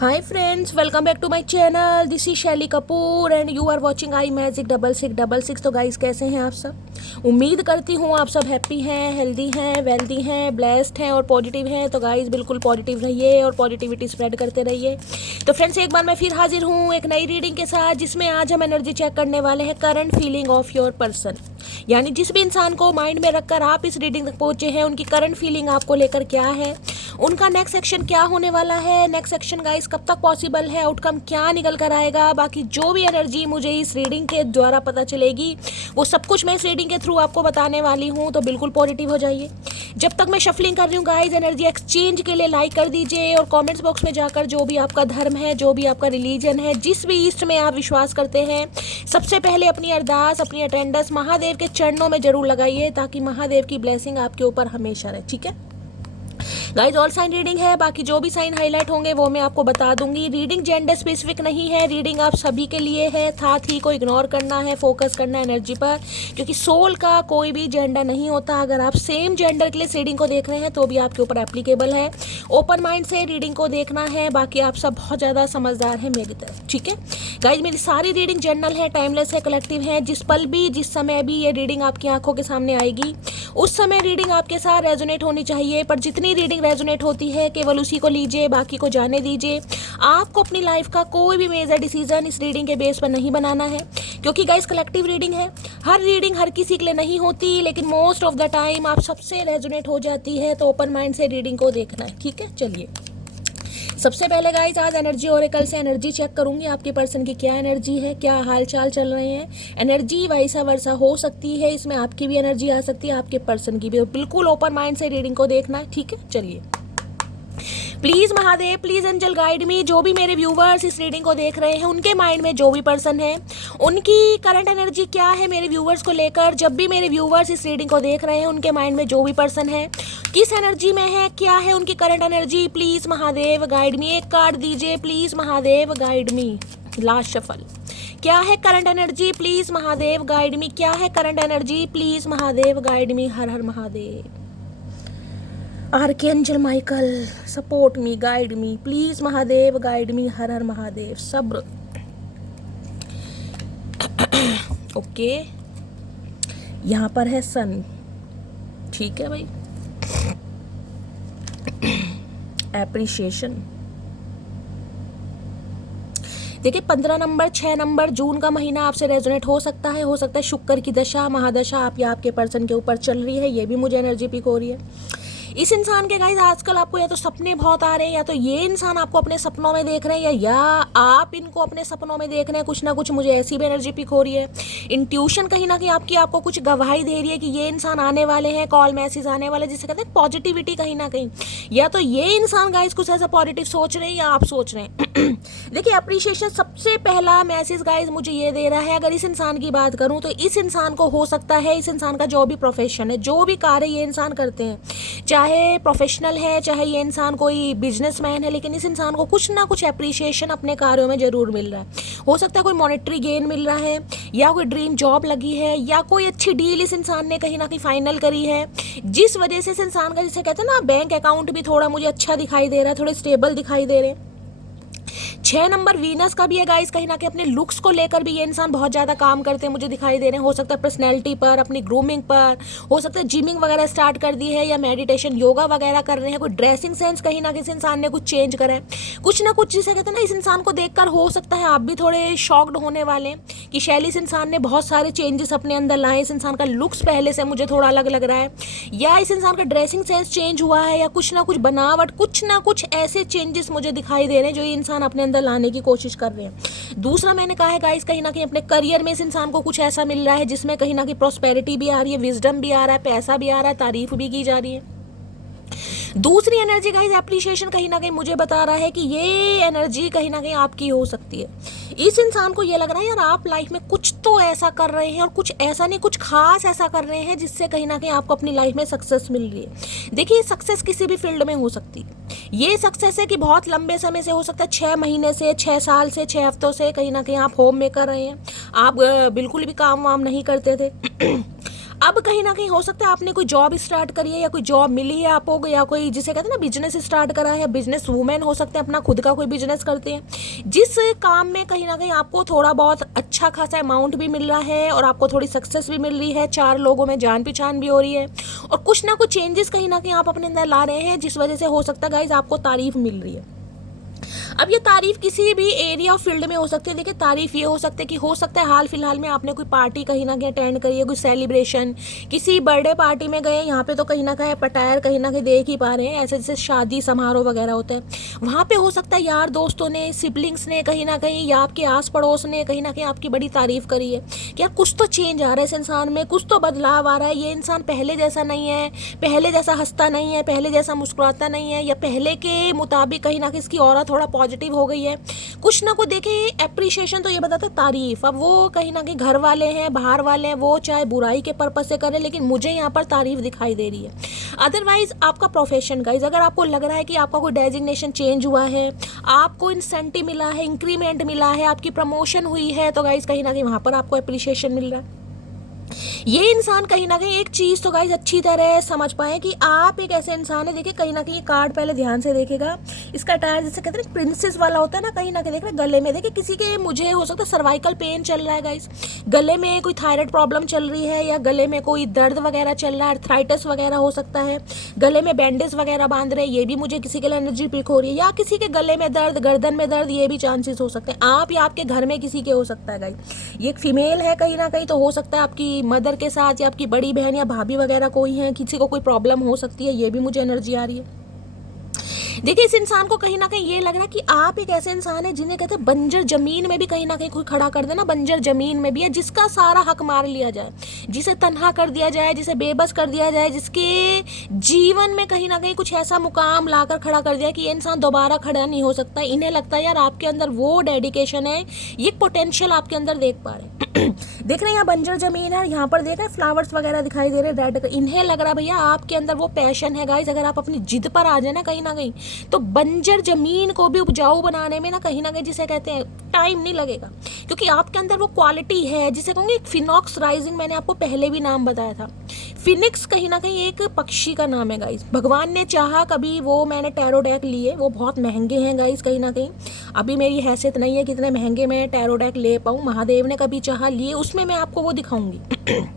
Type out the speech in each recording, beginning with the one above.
Hi friends, welcome back to my channel. This is शैली Kapoor and you are watching I magic 6666। तो guys कैसे हैं आप सब? उम्मीद करती हूँ आप सब हैप्पी हैं, हेल्दी हैं, वेल्दी हैं, ब्लेस्ड हैं और पॉजिटिव हैं। तो गाइस बिल्कुल पॉजिटिव रहिए और पॉजिटिविटी स्प्रेड करते रहिए। तो फ्रेंड्स एक बार मैं फिर हाजिर हूँ एक नई रीडिंग के साथ, जिसमें आज हम एनर्जी चेक करने वाले हैं current feeling of your person. यानी जिस भी इंसान को माइंड में रखकर आप इस रीडिंग तक पहुंचे हैं, उनकी करंट फीलिंग आपको लेकर क्या है, उनका नेक्स्ट एक्शन क्या होने वाला है, नेक्स्ट एक्शन गाइस कब तक पॉसिबल है, आउटकम क्या निकल कर आएगा। बाकी जो भी एनर्जी मुझे इस रीडिंग के द्वारा पता चलेगी वो सब कुछ मैं इस रीडिंग के थ्रू आपको बताने वाली हूँ। तो बिल्कुल पॉजिटिव हो जाइए। जब तक मैं शफलिंग कर रही हूँ गाइस, एनर्जी एक्सचेंज के लिए लाइक कर दीजिए और कमेंट्स बॉक्स में जाकर जो भी आपका धर्म है, जो भी आपका रिलीजन है, जिस भी ईस्ट में आप विश्वास करते हैं, सबसे पहले अपनी अरदास, अपनी अटेंडेंस महादेव के चरणों में जरूर लगाइए, ताकि महादेव की ब्लेसिंग आपके ऊपर हमेशा रहे। ठीक है गाइज, ऑल साइन रीडिंग है। बाकी जो भी साइन हाईलाइट होंगे वो मैं आपको बता दूंगी। रीडिंग जेंडर स्पेसिफिक नहीं है, रीडिंग आप सभी के लिए है। साथ ही को इग्नोर करना है, फोकस करना है एनर्जी पर, क्योंकि सोल का कोई भी जेंडर नहीं होता। अगर आप सेम जेंडर के लिए रीडिंग को देख रहे हैं तो भी आपके ऊपर एप्लीकेबल है। ओपन माइंड से रीडिंग को देखना है। बाकी आप सब बहुत ज़्यादा समझदार हैं मेरी तरह। ठीक है गाइज, मेरी सारी रीडिंग जनरल है, टाइमलेस है, कलेक्टिव है। जिस पल भी, जिस समय भी ये रीडिंग आपकी आंखों के सामने आएगी, उस समय रीडिंग आपके साथ रेजोनेट होनी चाहिए। पर जितनी रीडिंग रेजोनेट होती है केवल उसी को लीजिए, बाकी को जाने दीजिए। आपको अपनी लाइफ का कोई भी मेजर डिसीजन इस रीडिंग के बेस पर नहीं बनाना है, क्योंकि गाइस कलेक्टिव रीडिंग है। हर रीडिंग हर किसी के लिए नहीं होती, लेकिन मोस्ट ऑफ द टाइम आप सबसे रेजोनेट हो जाती है। तो ओपन माइंड से रीडिंग को देखना है। ठीक है, चलिए सबसे पहले गाइस आज एनर्जी ओरेकल से एनर्जी चेक करूंगी। आपके पर्सन की क्या एनर्जी है, क्या हाल चाल चल रहे हैं। एनर्जी वैसा वर्षा हो सकती है, इसमें आपकी भी एनर्जी आ सकती है, आपके पर्सन की भी। बिल्कुल ओपन माइंड से रीडिंग को देखना है। ठीक है, चलिए please Mahadev, please angel guide me. जो भी मेरे व्यूवर्स इस रीडिंग को देख रहे हैं, उनके माइंड में जो भी पर्सन है, उनकी करंट एनर्जी क्या है मेरे व्यूवर्स को लेकर। जब भी मेरे व्यूवर्स इस रीडिंग को देख रहे हैं, उनके माइंड में जो भी पर्सन है, किस एनर्जी में है, क्या है उनकी current energy. Please Mahadev guide me. एक कार्ड दीजिए, please Mahadev guide me. Last shuffle. क्या है current energy, please Mahadev guide me. क्या है current energy, please Mahadev guide me. Har Har Mahadev. Archangel Michael support me, guide me, please Mahadev guide me. Har Har Mahadev. सब्र। ओके, यहाँ पर है सन। ठीक है भाई। एप्रिशिएशन। देखिए 15 नंबर, 6 नंबर, जून का महीना आपसे रेजोनेट हो सकता है। शुक्र की दशा, महादशा आप या आपके पर्सन के ऊपर चल रही है। ये भी मुझे एनर्जी पिक हो रही है। इस इंसान के गाइस आजकल आपको या तो सपने बहुत आ रहे हैं, या तो ये इंसान आपको अपने सपनों में देख रहे हैं, या आप इनको अपने सपनों में देख रहे हैं। कुछ ना कुछ मुझे ऐसी भी एनर्जी पिक हो रही है। इंट्यूशन कहीं ना कहीं आपको कुछ गवाही दे रही है कि ये इंसान आने वाले हैं, कॉल मैसेज आने वाले, जिसे कहते हैं पॉजिटिविटी कहीं ना कहीं। या तो ये इंसान गाइस कुछ ऐसा पॉजिटिव सोच रहे हैं या आप सोच रहे हैं। देखिए अप्रिशिएशन सबसे पहला मैसेज गाइस मुझे ये दे रहा है। अगर इस इंसान की बात करूं तो इस इंसान को हो सकता है, इस इंसान का जो भी प्रोफेशन है, जो भी कार्य ये इंसान करते हैं, चाहे प्रोफेशनल है, चाहे ये इंसान कोई बिजनेसमैन है, लेकिन इस इंसान को कुछ ना कुछ एप्रिशिएशन अपने कार्यों में जरूर मिल रहा है। हो सकता है कोई मॉनेटरी गेन मिल रहा है, या कोई ड्रीम जॉब लगी है, या कोई अच्छी डील इस इंसान ने कहीं ना कहीं फाइनल करी है, जिस वजह से इस इंसान का, जिसे कहते हैं ना, बैंक अकाउंट भी थोड़ा मुझे अच्छा दिखाई दे रहा है, थोड़े स्टेबल दिखाई दे रहे हैं। 6 नंबर वीनस का भी है गाइस। कहीं ना कहीं अपने लुक्स को लेकर भी ये इंसान बहुत ज़्यादा काम करते हैं मुझे दिखाई दे रहे हैं। हो सकता है पर्सनैलिटी पर, अपनी ग्रूमिंग पर, हो सकता है जिमिंग वगैरह स्टार्ट कर दी है, या मेडिटेशन योगा वगैरह कर रहे हैं। कोई ड्रेसिंग सेंस कहीं ना किसी इंसान ने कुछ चेंज करा है। कुछ ना कुछ जिसे कहते हैं ना, इस इंसान को देखकर हो सकता है आप भी थोड़े शॉक्ड होने वाले कि शैली इस इंसान ने बहुत सारे चेंजेस अपने अंदर लाए। इस इंसान का लुक्स पहले से मुझे थोड़ा अलग लग रहा है, या इस इंसान का ड्रेसिंग सेंस चेंज हुआ है, या कुछ ना कुछ बनावट, कुछ ना कुछ ऐसे चेंजेस मुझे दिखाई दे रहे हैं जो ये इंसान अपने अंदर लाने की कोशिश कर रहे हैं। दूसरा मैंने कहा है गाइस, कहीं ना कहीं अपने करियर में इस इंसान को कुछ ऐसा मिल रहा है जिसमें कहीं ना कहीं प्रॉस्पेरिटी भी आ रही है, विजडम भी आ रहा है, पैसा भी आ रहा है, तारीफ भी की जा रही है। दूसरी एनर्जी गाइस एप्रिशिएशन कहीं ना कहीं मुझे बता रहा है कि ये एनर्जी कहीं ना कहीं आपकी हो सकती है। इस इंसान को ये लग रहा है यार आप लाइफ में कुछ तो ऐसा कर रहे हैं, और कुछ ऐसा नहीं, कुछ खास ऐसा कर रहे हैं जिससे कहीं ना कहीं आपको अपनी लाइफ में सक्सेस मिल रही है। देखिए सक्सेस किसी भी फील्ड में हो सकती है। ये सक्सेस है कि बहुत लंबे समय से हो सकता है, 6 महीने से, 6 साल से, 6 हफ्तों से कहीं ना कहीं आप होम मेकर रहे हैं, आप बिल्कुल भी काम वाम नहीं करते थे। अब कहीं ना कहीं हो सकता है आपने कोई जॉब स्टार्ट करी है या कोई जॉब मिली है आपको, या कोई जिसे कहते हैं ना बिजनेस स्टार्ट करा है, बिजनेस वूमेन हो सकते हैं, अपना खुद का कोई बिजनेस करते हैं, जिस काम में कहीं ना कहीं आपको थोड़ा बहुत अच्छा खासा अमाउंट भी मिल रहा है और आपको थोड़ी सक्सेस भी मिल रही है, 4 लोगों में जान पहचान भी हो रही है, और कुछ ना कुछ चेंजेस कहीं ना कहीं आप अपने अंदर ला रहे हैं, जिस वजह से हो सकता है गाइज आपको तारीफ मिल रही है। अब ये तारीफ किसी भी एरिया और फील्ड में हो सकती है। देखिए, तारीफ ये हो सकती है कि हो सकता है हाल फिलहाल में आपने कोई पार्टी कहीं ना कहीं अटेंड करी है, कोई सेलिब्रेशन, किसी बर्थडे पार्टी में गए, यहाँ पे तो कहीं ना कहीं पटायर कहीं ना कहीं देख ही पा रहे हैं, ऐसे जैसे शादी समारोह वगैरह होते हैं, वहाँ पे हो सकता है यार दोस्तों ने, सिबलिंग्स ने कहीं ना कहीं, या आपके आस पड़ोस ने कहीं ना कहीं आपकी बड़ी तारीफ करी है कि यार कुछ तो चेंज आ रहा है इस इंसान में, कुछ तो बदलाव आ रहा है, ये इंसान पहले जैसा नहीं है, पहले जैसा हंसता नहीं है, पहले जैसा मुस्कुराता नहीं है, या पहले के मुताबिक कहीं ना कहीं इसकी ऑरा थोड़ा पॉजिटिव हो गई है, कुछ ना कुछ। देखिए, एप्रिशिएशन तो ये बताता है तारीफ। अब वो कहीं ना कहीं घर वाले हैं, बाहर वाले हैं, वो चाहे बुराई के पर्पज से करें, लेकिन मुझे यहाँ पर तारीफ दिखाई दे रही है। अदरवाइज आपका प्रोफेशन गाइज, अगर आपको लग रहा है कि आपका कोई डेजिग्नेशन चेंज हुआ है, आपको इंसेंटिव मिला है, इंक्रीमेंट मिला है, आपकी प्रमोशन हुई है, तो गाइज कहीं ना कहीं वहाँ पर आपको एप्रिशिएशन मिल रहा है। ये इंसान कहीं ना कहीं एक चीज़ तो गाइज अच्छी तरह समझ पाए कि आप एक ऐसे इंसान है। देखिए, कहीं ना कहीं कार्ड पहले ध्यान से देखेगा, इसका टायर जैसे कहते हैं प्रिंसेस वाला होता है ना, कहीं ना कहीं देख रहे गले में, देखिए किसी के, मुझे हो सकता है सर्वाइकल पेन चल रहा है गाइज, गले में कोई थायराइड प्रॉब्लम चल रही है, या गले में कोई दर्द वगैरह चल रहा है, अर्थराइटिस वगैरह हो सकता है, गले में बैंडेज वगैरह बांध रहे हैं, ये भी मुझे किसी के लिए एनर्जी पिक हो रही है, या किसी के गले में दर्द, गर्दन में दर्द, ये भी चांसेस हो सकते हैं आप या आपके घर में किसी के हो सकता है गाइज। ये एक फीमेल है कहीं ना कहीं, तो हो सकता है आपकी मदर के साथ या आपकी बड़ी बहन या भाभी वगैरह कोई है, किसी को कोई प्रॉब्लम हो सकती है, ये भी मुझे एनर्जी आ रही है। देखिए, इस इंसान को कहीं ना कहीं ये लग रहा है कि आप एक ऐसे इंसान है जिन्हें कहते हैं बंजर जमीन में भी कहीं ना कहीं कोई खड़ा कर देना, बंजर जमीन में भी है, जिसका सारा हक मार लिया जाए, जिसे तन्हा कर दिया जाए, जिसे बेबस कर दिया जाए, जिसके जीवन में कहीं ना कहीं कुछ ऐसा मुकाम लाकर खड़ा कर दिया कि ये इंसान दोबारा खड़ा नहीं हो सकता। इन्हें लगता है यार आपके अंदर वो डेडिकेशन है, ये पोटेंशियल आपके अंदर देख पा रहे हैं। देख रहे हैं यहाँ बंजर जमीन है, यहाँ पर देख रहे हैं फ्लावर्स वगैरह दिखाई दे रहे हैं रेड। इन्हें लग रहा भैया आपके अंदर वो पैशन है गाइस। अगर आप अपनी जिद पर आ जाए ना कहीं तो बंजर जमीन को भी उपजाऊ बनाने में ना कहीं जिसे कहते हैं टाइम नहीं लगेगा, क्योंकि आपके अंदर वो क्वालिटी है जिसे कहूँगी फिनॉक्स राइजिंग। मैंने आपको पहले भी नाम बताया था। फिनिक्स कहीं ना कहीं एक पक्षी का नाम है गाइस। भगवान ने चाहा कभी, वो मैंने टैरो डेक लिए, वो बहुत महंगे हैं गाइस। कहीं ना कहीं अभी मेरी हैसियत नहीं है कितने महंगे मैं टैरो डेक ले पाऊँ। महादेव ने कभी चाहा लिए, उसमें मैं आपको वो दिखाऊंगी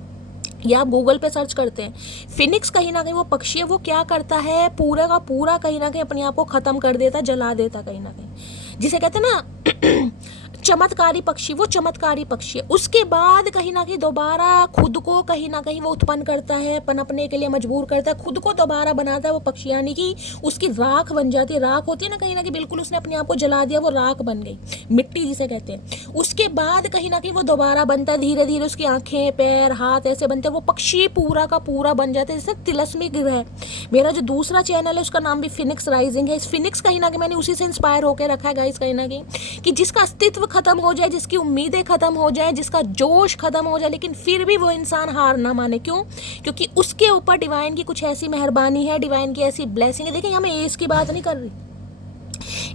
या आप गूगल पे सर्च करते हैं। फिनिक्स कहीं ना कहीं वो पक्षी है, वो क्या करता है पूरा का पूरा कहीं ना कहीं अपने आप को ख़त्म कर देता, जला देता कहीं ना कहीं, जिसे कहते हैं ना चमत्कारी पक्षी। वो चमत्कारी पक्षी है। उसके बाद कहीं ना कहीं दोबारा खुद को कहीं ना कहीं वो उत्पन्न करता है, पनपने के लिए मजबूर करता है, खुद को दोबारा बनाता है वो पक्षी, यानी कि उसकी राख बन जाती है। राख होती है ना कहीं बिल्कुल उसने अपने आप को जला दिया, वो राख बन गई, मिट्टी जिसे कहते हैं। उसके बाद कहीं ना कहीं वो दोबारा बनता है, धीरे धीरे उसकी आंखें पैर हाथ ऐसे बनते हैं, वो पक्षी पूरा का पूरा बन जाता है जैसे तिलस्मी ग्रह। मेरा जो दूसरा चैनल है उसका नाम भी फिनिक्स राइजिंग है। इस फिनिक्स कहीं ना कहीं मैंने उसी से इंस्पायर होकर रखा है गाइस, कहीं ना कहीं कि जिसका अस्तित्व खत्म हो जाए, जिसकी उम्मीदें खत्म हो जाए, जिसका जोश खत्म हो जाए, लेकिन फिर भी वो इंसान हार ना माने। क्यों? क्योंकि उसके ऊपर डिवाइन की कुछ ऐसी मेहरबानी है, डिवाइन की ऐसी ब्लेसिंग है। देखिए, यहाँ मैं एज की बात नहीं कर रही।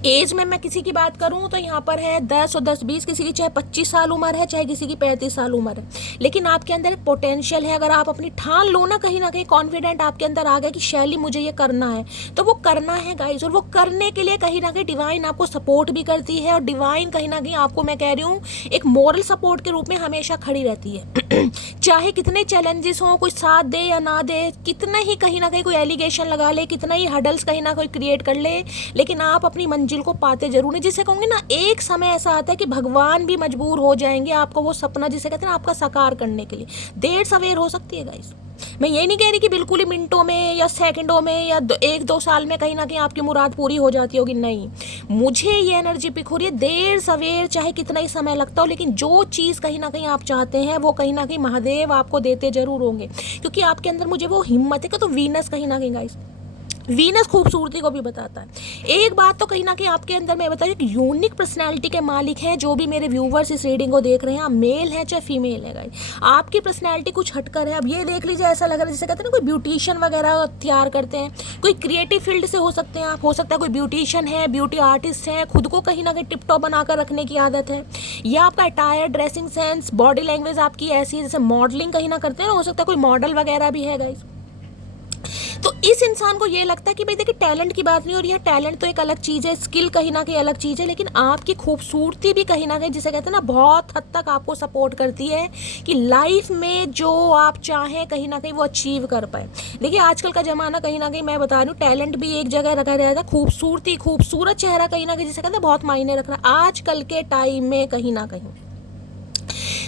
एज में मैं किसी की बात करूं तो यहाँ पर है 10 और 10 20, किसी की चाहे 25 साल उम्र है, चाहे किसी की 35 साल उम्र है, लेकिन आपके अंदर एक पोटेंशियल है। अगर आप अपनी ठान लो ना, कहीं ना कहीं कॉन्फिडेंट आपके अंदर आ गया कि शैली मुझे ये करना है, तो वो करना है गाइज। और वो करने के लिए कहीं ना कहीं डिवाइन आपको सपोर्ट भी करती है, और डिवाइन कहीं ना कहीं आपको, मैं कह रही हूँ, एक मॉरल सपोर्ट के रूप में हमेशा खड़ी रहती है। चाहे कितने चैलेंजेस हों, कोई साथ दे या ना दे, कितना ही कहीं ना कहीं कोई एलिगेशन लगा ले, कितना ही हडल्स कहीं ना कोई क्रिएट कर ले, लेकिन आप अपनी मंजिल को पाते जरूर हैं। जिसे कहूँगी ना, एक समय ऐसा आता है कि भगवान भी मजबूर हो जाएंगे आपको वो सपना जिसे कहते हैं आपका साकार करने के लिए। देर सवेर हो सकती है गाइस। मैं ये नहीं कह रही कि बिल्कुल ही मिनटों में या सेकंडों में या 1-2 साल में कहीं ना कहीं आपकी मुराद पूरी हो जाती होगी, नहीं। मुझे ये एनर्जी पिक हो रही है, देर सवेर चाहे कितना ही समय लगता हो, लेकिन जो चीज़ कहीं ना कहीं आप चाहते हैं वो कहीं ना कहीं महादेव आपको देते जरूर होंगे, क्योंकि आपके अंदर मुझे वो हिम्मत है कि तो वीनस कहीं ना कहीं गाइस वीनस खूबसूरती को भी बताता है। एक बात तो कहीं ना कहीं आपके अंदर मैं बता रही हूँ, एक यूनिक पर्सनैलिटी के मालिक हैं जो भी मेरे व्यूवर्स इस रीडिंग को देख रहे हैं, आप मेल हैं चाहे फीमेल है गाइस, आपकी पर्सनैलिटी कुछ हटकर है। अब ये देख लीजिए, ऐसा लग रहा है जैसे कहते हैं ना कोई ब्यूटिशियन वगैरह तैयार करते हैं, कोई क्रिएटिव फील्ड से हो सकते हैं आप, हो सकता है कोई ब्यूटिशियन है, ब्यूटी आर्टिस्ट है, खुद को कहीं ना कहीं टिप टॉप बनाकर रखने की आदत है, या आपका attire, dressing sense, body language आपकी ऐसी है जैसे मॉडलिंग कहीं ना करते हैं ना, हो सकता है कोई मॉडल वगैरह भी है गाइस। तो इस इंसान को ये लगता है कि भाई देखिए टैलेंट की बात नहीं हो रही है, टैलेंट तो एक अलग चीज़ है, स्किल कहीं ना कहीं अलग चीज़ है, लेकिन आपकी खूबसूरती भी कहीं ना कहीं जिसे कहते हैं ना बहुत हद तक आपको सपोर्ट करती है कि लाइफ में जो आप चाहें कहीं ना कहीं वो अचीव कर पाए। देखिए आजकल का ज़माना कहीं ना कहीं मैं बता रही हूँ, टैलेंट भी एक जगह रखा रहता है, खूबसूरती, खूबसूरत चेहरा कहीं ना कहीं जिसे कहते हैं बहुत मायने रख रहा है आजकल के टाइम में कहीं ना कहीं।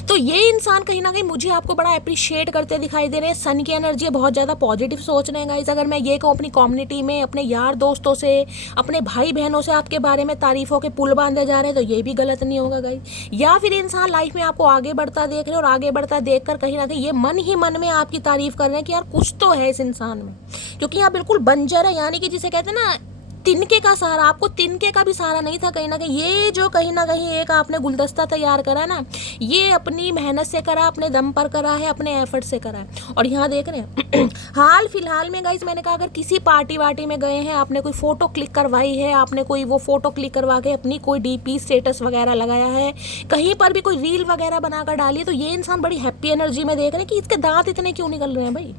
तो ये इंसान कहीं ना कहीं मुझे आपको बड़ा अप्रिशिएट करते दिखाई दे रहे हैं, सन की एनर्जी है, बहुत ज़्यादा पॉजिटिव सोच रहे हैं गाइस। अगर मैं ये कहूँ अपनी कम्युनिटी में, अपने यार दोस्तों से, अपने भाई बहनों से आपके बारे में तारीफों के पुल बांधे जा रहे हैं, तो ये भी गलत नहीं होगा गाइस। या फिर इंसान लाइफ में आपको आगे बढ़ता देख रहे हैं और आगे बढ़ता देख कर कहीं ना कहीं ये मन ही मन में आपकी तारीफ कर रहे हैं कि यार कुछ तो है इस इंसान में, क्योंकि यहाँ बिल्कुल बंजर है, यानी कि जिसे कहते हैं ना तिनके का सहारा, आपको तिनके का भी सहारा नहीं था कहीं ना कहीं। ये जो कहीं ना कहीं एक आपने गुलदस्ता तैयार करा ना, ये अपनी मेहनत से करा, अपने दम पर करा है, अपने एफर्ट से करा है। और यहाँ देख रहे हैं हाल फिलहाल में गाइस, मैंने कहा अगर किसी पार्टी वार्टी में गए हैं, आपने कोई फ़ोटो क्लिक करवाई है, आपने कोई वो फ़ोटो क्लिक करवा के अपनी कोई डीपी स्टेटस वगैरह लगाया है, कहीं पर भी कोई रील वगैरह बनाकर डाली, तो ये इंसान बड़ी हैप्पी एनर्जी में देख रहे हैं कि इसके दांत इतने क्यों निकल रहे हैं भाई,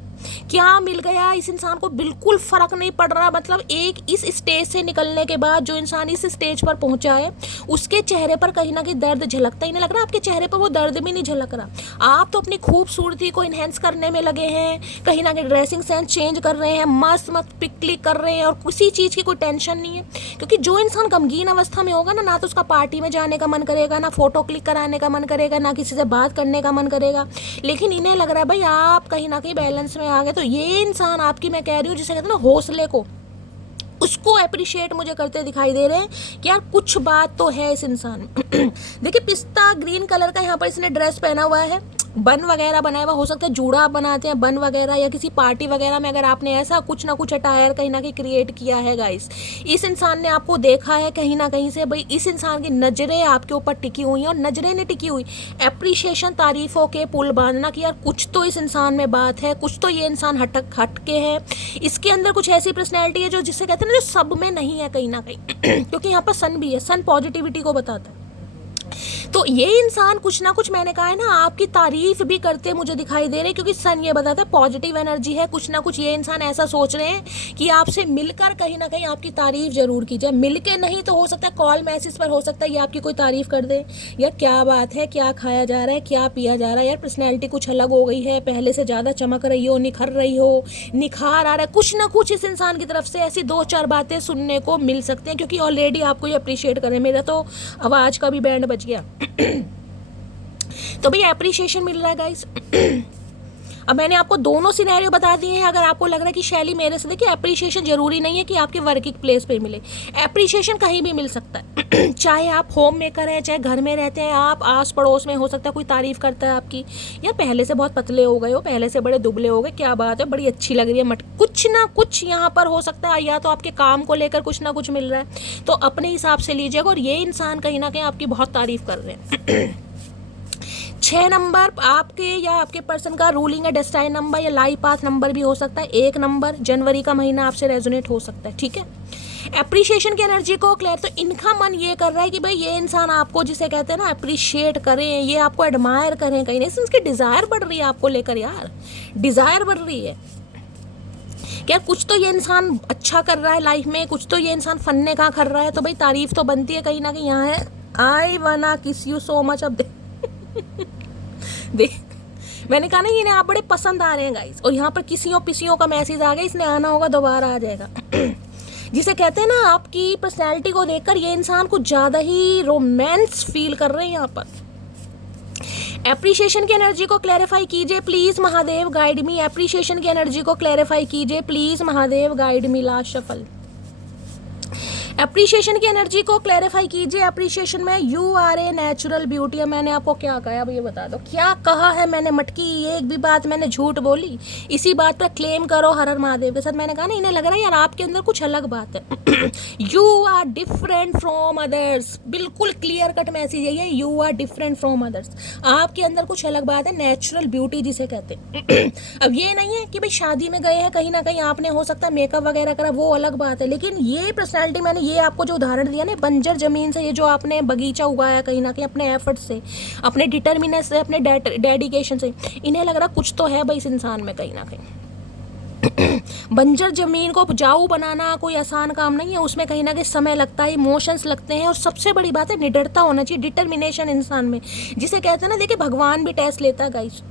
क्या मिल गया। इस इंसान को बिल्कुल फ़र्क नहीं पड़ रहा। मतलब एक इस स्टेज से निकलने के बाद जो इंसान इस स्टेज पर पहुंचा है, उसके चेहरे पर कहीं ना कहीं दर्द झलकता ही नहीं लग रहा, आपके चेहरे पर वो दर्द भी नहीं झलक रहा। आप तो अपनी खूबसूरती को इन्हेंस करने में लगे हैं, कहीं ना कहीं ड्रेसिंग सेंस चेंज कर रहे हैं, मस्त मस्त पिक क्लिक कर रहे हैं, और किसी चीज़ की कोई टेंशन नहीं है। क्योंकि जो इंसान गमगीन अवस्था में होगा ना तो उसका पार्टी में जाने का मन करेगा, ना फोटो क्लिक कराने का मन करेगा, ना किसी से बात करने का मन करेगा। लेकिन इन्हें लग रहा है भाई आप कहीं ना कहीं बैलेंस में आ गए। तो ये इंसान आपकी, मैं कह रही हूँ जिसे कहते हैं ना हौसले को, उसको अप्रिशिएट मुझे करते दिखाई दे रहे हैं कि यार कुछ बात तो है इस इंसान में। देखिए पिस्ता ग्रीन कलर का यहाँ पर इसने ड्रेस पहना हुआ है, बन वगैरह बनाया हुआ, हो सकता है जूड़ा आप बनाते हैं बन वगैरह, या किसी पार्टी वगैरह में अगर आपने ऐसा कुछ ना कुछ अटायर कहीं ना कहीं क्रिएट किया है गाइस, इस इंसान ने आपको देखा है कहीं ना कहीं से, भाई इस इंसान की नज़रें आपके ऊपर टिकी हुई हैं, और नज़रें नहीं टिकी हुई, एप्रिशिएशन, तारीफों के पुल बांधना कि यार कुछ तो इस इंसान में बात है, कुछ तो ये इंसान हटके है, इसके अंदर कुछ ऐसी पर्सनैलिटी है जो जिससे कहते हैं ना जो सब में नहीं है कहीं ना कहीं। क्योंकि यहाँ पर सन भी है, सन पॉजिटिविटी को बताता है। तो ये इंसान कुछ ना कुछ, मैंने कहा है ना, आपकी तारीफ भी करते मुझे दिखाई दे रहे, क्योंकि सन ये बताता है पॉजिटिव एनर्जी है। कुछ ना कुछ ये इंसान ऐसा सोच रहे हैं कि आपसे मिलकर कहीं ना कहीं आपकी तारीफ जरूर की जाए। मिलके नहीं तो हो सकता है कॉल मैसेज पर हो सकता है ये आपकी कोई तारीफ कर दे, यार क्या बात है, क्या खाया जा रहा है, क्या पिया जा रहा है, यार पर्सनैलिटी कुछ अलग हो गई है, पहले से ज़्यादा चमक रही हो, निखर रही हो, निखार आ रहा है। कुछ ना कुछ इस इंसान की तरफ से ऐसी 2-4 बातें सुनने को मिल सकते हैं, क्योंकि ऑलरेडी आपको ये अप्रिशिएट करें। मेरा तो आवाज़ का भी बैंड बज गया। तो भाई एप्रिशिएशन मिल रहा है गाइस। अब मैंने आपको दोनों सिनेरियो बता दिए हैं। अगर आपको लग रहा है कि शैली मेरे से, देखिए एप्रिशिएशन जरूरी नहीं है कि आपके वर्किंग प्लेस पे मिले, एप्रिशिएशन कहीं भी मिल सकता है। चाहे आप होम मेकर हैं, चाहे घर में रहते हैं आप, आस पड़ोस में हो सकता है कोई तारीफ करता है आपकी, यार पहले से बहुत पतले हो गए हो, पहले से बड़े दुबले हो गए, क्या बात है, बड़ी अच्छी लग रही है, कुछ ना कुछ यहाँ पर हो सकता है। या तो आपके काम को लेकर कुछ ना कुछ मिल रहा है, तो अपने हिसाब से लीजिएगा। और ये इंसान कहीं ना कहीं आपकी बहुत तारीफ कर रहे हैं। 6 नंबर आपके या आपके पर्सन का रूलिंग है डेस्टाइन नंबर, या लाइफ पाथ नंबर भी हो सकता है। 1 नंबर जनवरी का महीना आपसे रेजोनेट हो सकता है, ठीक है। एप्रिशिएशन की एनर्जी को क्लियर, तो इनका मन ये कर रहा है कि भाई ये इंसान आपको जिसे कहते हैं ना अप्रिशिएट करें, ये आपको एडमायर करें, कहीं नहीं उसकी डिज़ायर बढ़ रही है आपको लेकर, यार डिज़ायर बढ़ रही है क्या, कुछ तो ये इंसान अच्छा कर रहा है लाइफ में, कुछ तो ये इंसान फन्ने का कर रहा है, तो भाई तारीफ तो बनती है कहीं ना कहीं। यहाँ है आई वाना किस यू सो मच। अब देख मैंने कहा ना इन्हें आप बड़े पसंद आ रहे हैं गाइस, और यहाँ पर किसियों पिसियों का मैसेज आ गया, इसने आना होगा, दोबारा आ जाएगा। जिसे कहते हैं ना आपकी पर्सनैलिटी को देखकर ये इंसान कुछ ज़्यादा ही रोमांस फील कर रहे हैं यहाँ पर। एप्रिशिएशन की एनर्जी को क्लैरिफाई कीजिए please Mahadev, guide me. Appreciation की एनर्जी को क्लैरिफाई कीजिए please Mahadev, guide me. Last shuffle. Appreciation की एनर्जी को क्लैरिफाई कीजिए। अप्रिशिएशन में you are a natural beauty. अब मैंने आपको क्या कहा, अब ये बता दो क्या कहा है मैंने मटकी, एक भी बात मैंने झूठ बोली? इसी बात पर क्लेम करो हर हर महादेव के साथ। मैंने कहा ना, इन्हें लग रहा है यार आपके अंदर कुछ अलग बात है। You are different from others. बिल्कुल क्लियर कट मैसेज है ये, you are different from others. आपके अंदर कुछ अलग बात है, नेचुरल ब्यूटी जिसे कहते हैं। अब ये नहीं है कि भाई शादी में गए हैं, कहीं ना कहीं आपने हो सकता है मेकअप वगैरह करा, वो अलग बात है। लेकिन ये पर्सनैलिटी, मैंने ये आपको जो उदाहरण दिया ना, बंजर जमीन से ये जो आपने बगीचा उगाया कहीं ना कहीं अपने एफर्ट से, अपने डिटर्मिनेशन से, अपने डेडिकेशन से, इन्हें लग रहा कुछ तो है भाई इस इंसान में कहीं ना कहीं। बंजर जमीन को उपजाऊ बनाना कोई आसान काम नहीं है, उसमें कहीं ना कहीं समय लगता है, इमोशंस लगते हैं, और सबसे बड़ी बात है निडरता होना चाहिए, डिटर्मिनेशन इंसान में, जिसे कहते हैं ना, देखिए भगवान भी टेस्ट लेता है गाइस।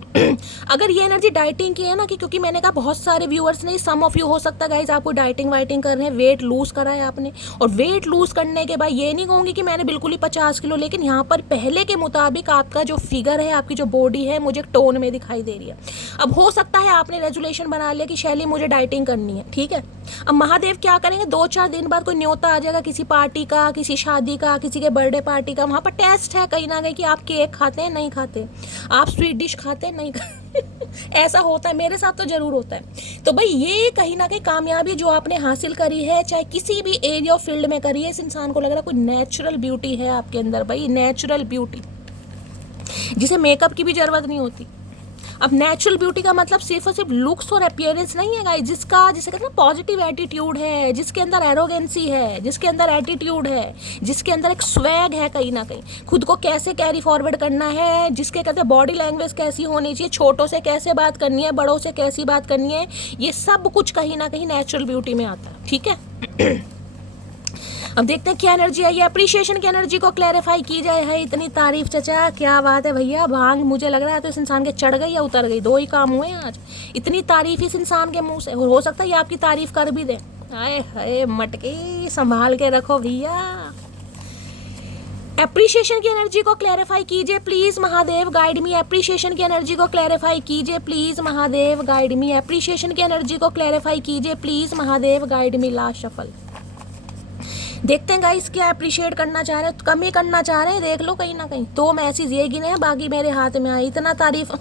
अगर ये एनर्जी डाइटिंग की है ना, कि क्योंकि मैंने कहा बहुत सारे व्यूअर्स नहीं, सम ऑफ यू हो सकता है गाइस आपको डाइटिंग वाइटिंग कर रहे हैं, वेट लूज करा है आपने, और वेट लूज करने के बाद ये नहीं कहूँगी कि मैंने बिल्कुल ही 50 किलो, लेकिन यहाँ पर पहले के मुताबिक आपका जो फिगर है, आपकी जो बॉडी है, मुझे टोन में दिखाई दे रही है। अब हो सकता है आपने रेजुलेशन बना लिया कि शैली मुझे डाइटिंग करनी है, ठीक है। अब महादेव क्या करेंगे, 2-4 दिन बाद कोई न्योता आ जाएगा किसी पार्टी का, किसी शादी का, किसी के बर्थडे पार्टी का, वहाँ पर टेस्ट है कहीं ना कहीं कि आप केक खाते हैं नहीं खाते, आप स्वीट डिश खाते हैं नहीं खाते। ऐसा होता है, मेरे साथ तो जरूर होता है। तो भाई ये कहीं ना कहीं कामयाबी जो आपने हासिल करी है, चाहे किसी भी एरिया ऑफ फील्ड में करी है, इस इंसान को लग रहा है कोई नेचुरल ब्यूटी है आपके अंदर, भाई नेचुरल ब्यूटी जिसे मेकअप की भी जरूरत नहीं होती। अब नेचुरल ब्यूटी का मतलब सिर्फ और सिर्फ लुक्स और अपीयरेंस नहीं है गाइस, जिसे कहते हैं पॉजिटिव एटीट्यूड है, जिसके अंदर एरोगेंसी है, जिसके अंदर एटीट्यूड है, जिसके अंदर एक स्वैग है, कहीं ना कहीं खुद को कैसे कैरी फॉरवर्ड करना है, जिसके कहते हैं बॉडी लैंग्वेज कैसी होनी चाहिए, छोटों से कैसे बात करनी है, बड़ों से कैसी बात करनी है, ये सब कुछ कहीं ना कहीं नेचुरल ब्यूटी में आता है, ठीक है। अब देखते हैं क्या एनर्जी आई है। अप्रिशिएशन की एनर्जी को क्लैरिफाई की जाए। है इतनी तारीफ चचा, क्या बात है भैया, भांग मुझे लग रहा है तो इस इंसान के चढ़ गई या उतर गई, दो ही काम हुए आज। इतनी तारीफ इस इंसान के मुंह से, और हो सकता है ये आपकी तारीफ कर भी दे। आए हाय मटकी, संभाल के रखो भैया। एप्रिशिएशन की एनर्जी को क्लैरिफाई कीजिए please Mahadev, guide me. Appreciation की एनर्जी को क्लैरिफाई कीजिए please Mahadev, guide me. Appreciation की एनर्जी को क्लैरिफाई कीजिए please Mahadev, guide me. Last shuffle देखते हैं गाइस क्या अप्रिशिएट करना चाह रहे हैं, कम ही करना चाह रहे हैं, देख लो कहीं ना कहीं। तो मैसेज ये गिने हैं, बाकी मेरे हाथ में आई। इतना तारीफ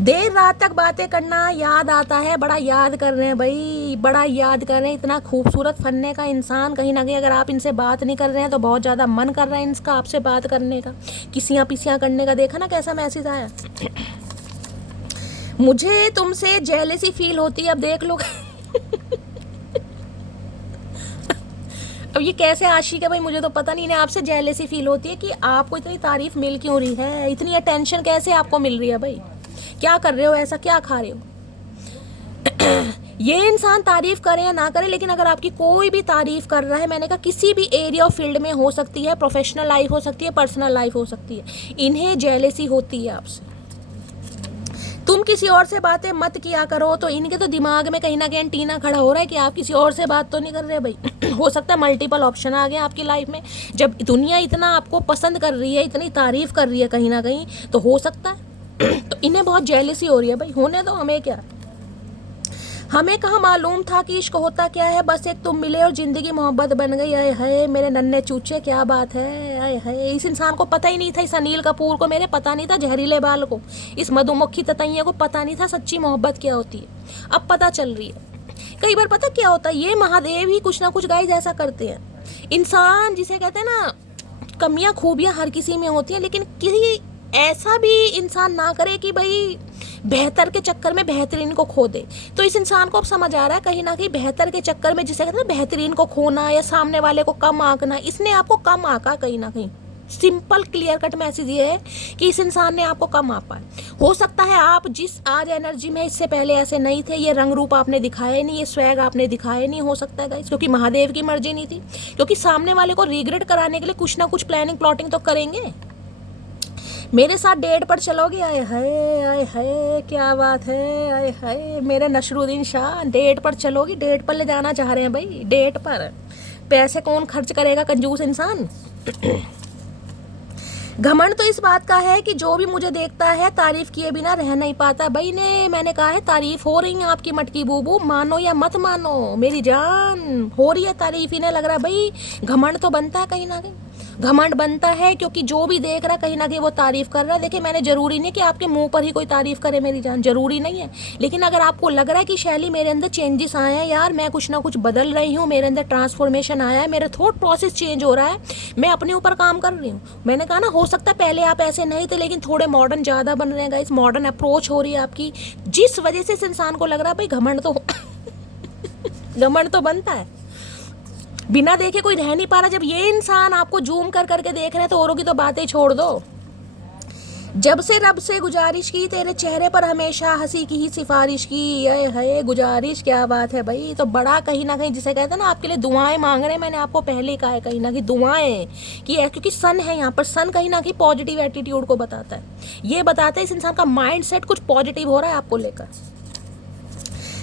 देर रात तक बातें करना याद आता है, बड़ा याद कर रहे हैं भाई, बड़ा याद कर रहे हैं। इतना खूबसूरत फन्ने का इंसान, कहीं ना कहीं अगर आप इनसे बात नहीं कर रहे हैं तो बहुत ज़्यादा मन कर रहा है इनका आपसे बात करने का, किसियाँ पिसियाँ करने का। देखा ना कैसा मैसेज आया। मुझे तुमसे जेलसी फील होती है, अब देख लो। अब ये कैसे आशिक है भाई, मुझे तो पता नहीं। इन्हें आपसे जेलसी फील होती है कि आपको इतनी तारीफ मिल क्यों रही है, इतनी अटेंशन कैसे आपको मिल रही है भाई, क्या कर रहे हो, ऐसा क्या खा रहे हो। ये इंसान तारीफ करे या ना करे, लेकिन अगर आपकी कोई भी तारीफ कर रहा है, मैंने कहा किसी भी एरिया ऑफ फील्ड में हो सकती है, प्रोफेशनल लाइफ हो सकती है, पर्सनल लाइफ हो सकती है, इन्हें जेलसी होती है आपसे। तुम किसी और से बातें मत किया करो, तो इनके तो दिमाग में कहीं ना कहीं एंटीना खड़ा हो रहा है कि आप किसी और से बात तो नहीं कर रहे भाई। हो सकता है मल्टीपल ऑप्शन आ गए आपकी लाइफ में, जब दुनिया इतना आपको पसंद कर रही है, इतनी तारीफ कर रही है कहीं ना कहीं, तो हो सकता है तो इन्हें बहुत जेलसी हो रही है भाई। होने दो, हमें क्या, हमें कहाँ मालूम था कि इश्क होता क्या है, बस एक तुम मिले और जिंदगी मोहब्बत बन गई। आए हाय मेरे नन्हे चूचे, क्या बात है। आए हाय, इस इंसान को पता ही नहीं था, इस अनिल कपूर को मेरे पता नहीं था, जहरीले बाल को, इस मधुमक्खी ततैया को पता नहीं था सच्ची मोहब्बत क्या होती है। अब पता चल रही है। कई बार पता क्या होता है, ये महादेव ही कुछ ना कुछ गाइस ऐसा करते हैं। इंसान जिसे कहते हैं ना, कमियां खूबियां हर किसी में होती हैं, लेकिन किसी ऐसा भी इंसान ना करे कि भाई बेहतर के चक्कर में बेहतरीन को खो दे। तो इस इंसान को अब समझ आ रहा है कहीं ना कहीं बेहतर के चक्कर में, जिसे कहते हैं बेहतरीन को खोना या सामने वाले को कम आंकना, इसने आपको कम आंका कहीं ना कहीं। सिंपल क्लियर कट मैसेज ये है कि इस इंसान ने आपको कम आंका है। हो सकता है आप जिस आज एनर्जी में इससे पहले ऐसे नहीं थे, ये रंग रूप आपने दिखाया नहीं, ये स्वैग आपने दिखाया नहीं, हो सकता है गाइस, क्योंकि महादेव की मर्जी नहीं थी, क्योंकि सामने वाले को रिग्रेट कराने के लिए कुछ ना कुछ प्लानिंग प्लॉटिंग तो करेंगे। मेरे साथ डेट पर चलोगे, आए हाय आए हाय क्या बात है, आए हाय मेरे नशरुद्दीन शाह, डेट पर चलोगी, डेट पर ले जाना चाह रहे हैं भाई, डेट पर। पैसे कौन खर्च करेगा, कंजूस इंसान। घमंड तो इस बात का है कि जो भी मुझे देखता है तारीफ किए बिना रह नहीं पाता। भाई ने मैंने कहा है तारीफ हो रही है आपकी मटकी बूबू, मानो या मत मानो मेरी जान, हो रही है तारीफ। इन्हें लग रहा है भाई घमंड तो बनता है कहीं ना कहीं, घमंड बनता है क्योंकि जो भी देख रहा है कहीं ना कहीं वो तारीफ कर रहा है। देखिए मैंने जरूरी नहीं कि आपके मुंह पर ही कोई तारीफ करे मेरी जान, जरूरी नहीं है। लेकिन अगर आपको लग रहा है कि शैली मेरे अंदर चेंजेस आए हैं यार, मैं कुछ ना कुछ बदल रही हूँ, मेरे अंदर ट्रांसफॉर्मेशन आया है, मेरा थॉट प्रोसेस चेंज हो रहा है, मैं अपने ऊपर काम कर रही हूँ। मैंने कहा ना हो सकता है पहले आप ऐसे नहीं थे लेकिन थोड़े मॉडर्न ज़्यादा बन रहे हैं गाइस, मॉडर्न अप्रोच हो रही है आपकी, जिस वजह से इस इंसान को लग रहा है भाई घमंड तो घमंड तो बनता है, बिना देखे कोई रह नहीं पा रहा। जब ये इंसान आपको जूम कर करके देख रहे हैं तो औरों की तो बातें छोड़ दो। जब से रब से गुजारिश की तेरे चेहरे पर हमेशा हंसी की ही सिफारिश की, ये है गुजारिश, क्या बात है भाई। तो बड़ा कहीं ना कहीं जिसे कहते हैं ना आपके लिए दुआएं मांग रहे हैं, मैंने आपको पहले ही कहा है कहीं ना कहीं दुआएं कि क्योंकि सन है यहाँ पर, सन कहीं ना कहीं पॉजिटिव एटीट्यूड को बताता है, ये बताता है इस इंसान का माइंड सेट कुछ पॉजिटिव हो रहा है आपको लेकर।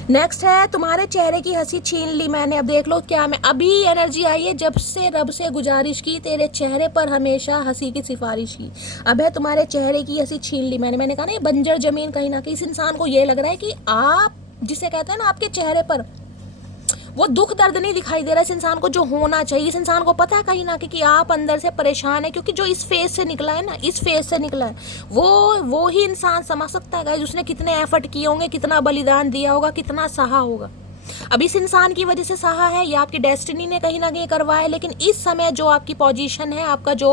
नेक्स्ट है तुम्हारे चेहरे की हंसी छीन ली मैंने, अब देख लो क्या मैं अभी एनर्जी आई है, जब से रब से गुजारिश की तेरे चेहरे पर हमेशा हंसी की सिफारिश की। अब है तुम्हारे चेहरे की हंसी छीन ली मैंने कहा ना ये बंजर जमीन कहीं ना कहीं इस इंसान को ये लग रहा है कि आप जिसे कहते हैं ना आपके चेहरे पर वो दुख दर्द नहीं दिखाई दे रहा इस इंसान को जो होना चाहिए। इस इंसान को पता है कहीं ना कि आप अंदर से परेशान है, क्योंकि जो इस फेज से निकला है ना, इस फेज से निकला है वो ही इंसान समझ सकता है गाइस उसने कितने एफर्ट किए होंगे, कितना बलिदान दिया होगा, कितना सहा होगा। अब इस इंसान की वजह से सहा है या आपकी डेस्टिनी ने कहीं ना कहीं करवाया, लेकिन इस समय जो आपकी पोजीशन है, आपका जो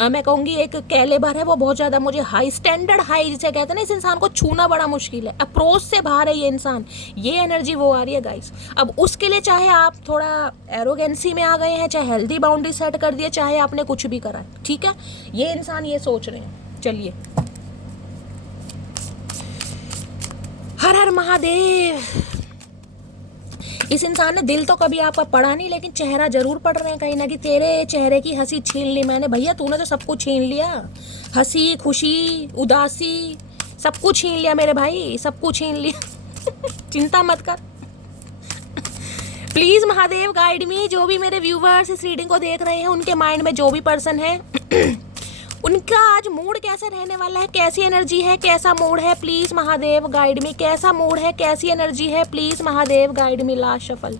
मैं कहूँगी एक कैलेबर है, वो बहुत ज़्यादा मुझे हाई स्टैंडर्ड हाई जिसे कहते हैं ना, इस इंसान को छूना बड़ा मुश्किल है, अप्रोच से बाहर है ये इंसान, ये एनर्जी वो आ रही है गाइस। अब उसके लिए चाहे आप थोड़ा एरोगेंसी में आ गए हैं, चाहे हेल्दी बाउंड्री सेट कर दिए, चाहे आपने कुछ भी करा, ठीक है, ये इंसान ये सोच रहे हैं। चलिए हर हर महादेव। इस इंसान ने दिल तो कभी आपका पढ़ा नहीं, लेकिन चेहरा जरूर पढ़ रहे हैं कहीं ना कहीं। तेरे चेहरे की हंसी छीन ली मैंने, भैया तूने तो सब कुछ छीन लिया, हंसी खुशी उदासी सब कुछ छीन लिया मेरे भाई, सब कुछ छीन लिया चिंता मत कर। प्लीज महादेव गाइड मी, जो भी मेरे व्यूवर्स इस रीडिंग को देख रहे हैं उनके माइंड में जो भी पर्सन है उनका आज मूड कैसे रहने वाला है, कैसी एनर्जी है, कैसा मूड है, प्लीज महादेव गाइड मी। कैसा मूड है, कैसी एनर्जी है, please Mahadev guide me. Last shuffle,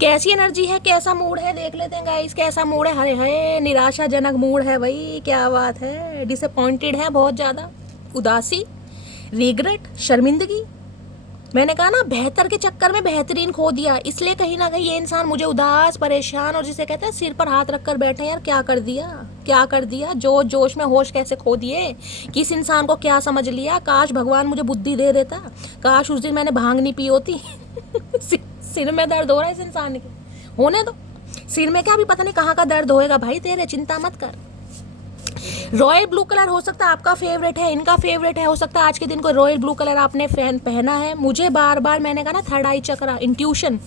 कैसी एनर्जी है, कैसा मूड है, देख लेते हैं गाइस कैसा मूड है। हरे हरे निराशाजनक मूड है भाई, क्या बात है, डिसअपॉइंटेड है बहुत ज़्यादा, उदासी, रिग्रेट, शर्मिंदगी। मैंने कहा ना बेहतर के चक्कर में बेहतरीन खो दिया, इसलिए कहीं ना कहीं ये इंसान मुझे उदास, परेशान और जिसे कहते हैं सिर पर हाथ रखकर बैठे यार, क्या कर दिया, क्या कर दिया, जोश में होश कैसे खो दिए, किस इंसान को क्या समझ लिया। काश भगवान मुझे बुद्धि दे देता, काश उस दिन मैंने भांग नहीं पी होती सिर में दर्द हो रहा है इस इंसान के, होने दो, सिर में क्या अभी पता नहीं कहाँ का दर्द होएगा भाई तेरे, चिंता मत कर। रॉयल ब्लू कलर हो सकता है आपका फेवरेट है, इनका फेवरेट है, हो सकता है आज के दिन को रॉयल ब्लू कलर आपने फैन पहना है। मुझे बार बार मैंने कहा ना थर्ड आई चक्रा, इंट्यूशन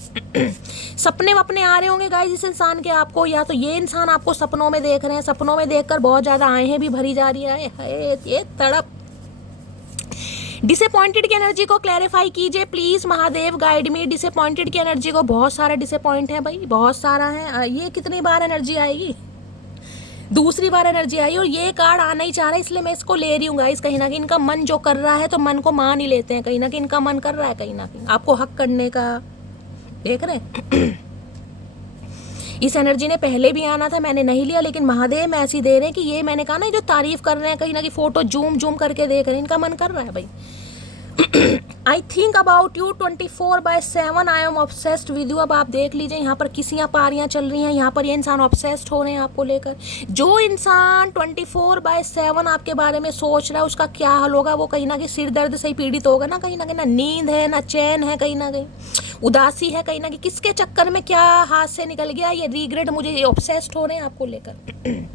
सपने वपने आ रहे होंगे गाइस इस इंसान के आपको, या तो ये इंसान आपको सपनों में देख रहे हैं, सपनों में देखकर बहुत ज़्यादा आएँ भी भरी जा रही है, ये तड़प। डिसअपॉइंटेड की एनर्जी को क्लैरिफाई कीजिए please Mahadev guide me. Disappointed की एनर्जी को, बहुत सारा डिसअपॉइंट है भाई, बहुत सारा है, ये कितनी बार एनर्जी आएगी, दूसरी बार एनर्जी आई और ये कार्ड आना ही चाह रहा है, इसलिए मैं इसको ले रही हूँ गाइस। कहीं ना कहीं इनका मन जो कर रहा है तो मन को मान ही लेते हैं, कहीं ना कहीं इनका मन कर रहा है कहीं ना कहीं आपको हक करने का, देख रहे हैं इस एनर्जी ने पहले भी आना था, मैंने नहीं लिया, लेकिन महादेव मैं ऐसी दे रहे हैं कि ये मैंने कहा ना जो तारीफ कर रहे हैं कहीं ना कहीं फोटो जूम करके देख रहे हैं, इनका मन कर रहा है भाई। I think about you 24/7 I am obsessed with you. अब आप देख लीजिए यहाँ पर किसियाँ पारियाँ चल रही हैं, यहाँ पर ये इंसान ऑब्सेस्ड हो रहे हैं आपको लेकर। जो इंसान 24/7 आपके बारे में सोच रहा है उसका क्या हाल होगा, वो कहीं ना कहीं सिर दर्द से ही पीड़ित होगा ना कहीं ना नींद है ना चैन है, कहीं ना कहीं उदासी है, कहीं ना कहीं किसके चक्कर में क्या हाथ से निकल गया, ये रिग्रेट, मुझे ये ऑब्सेस्ड हो रहे हैं आपको लेकर।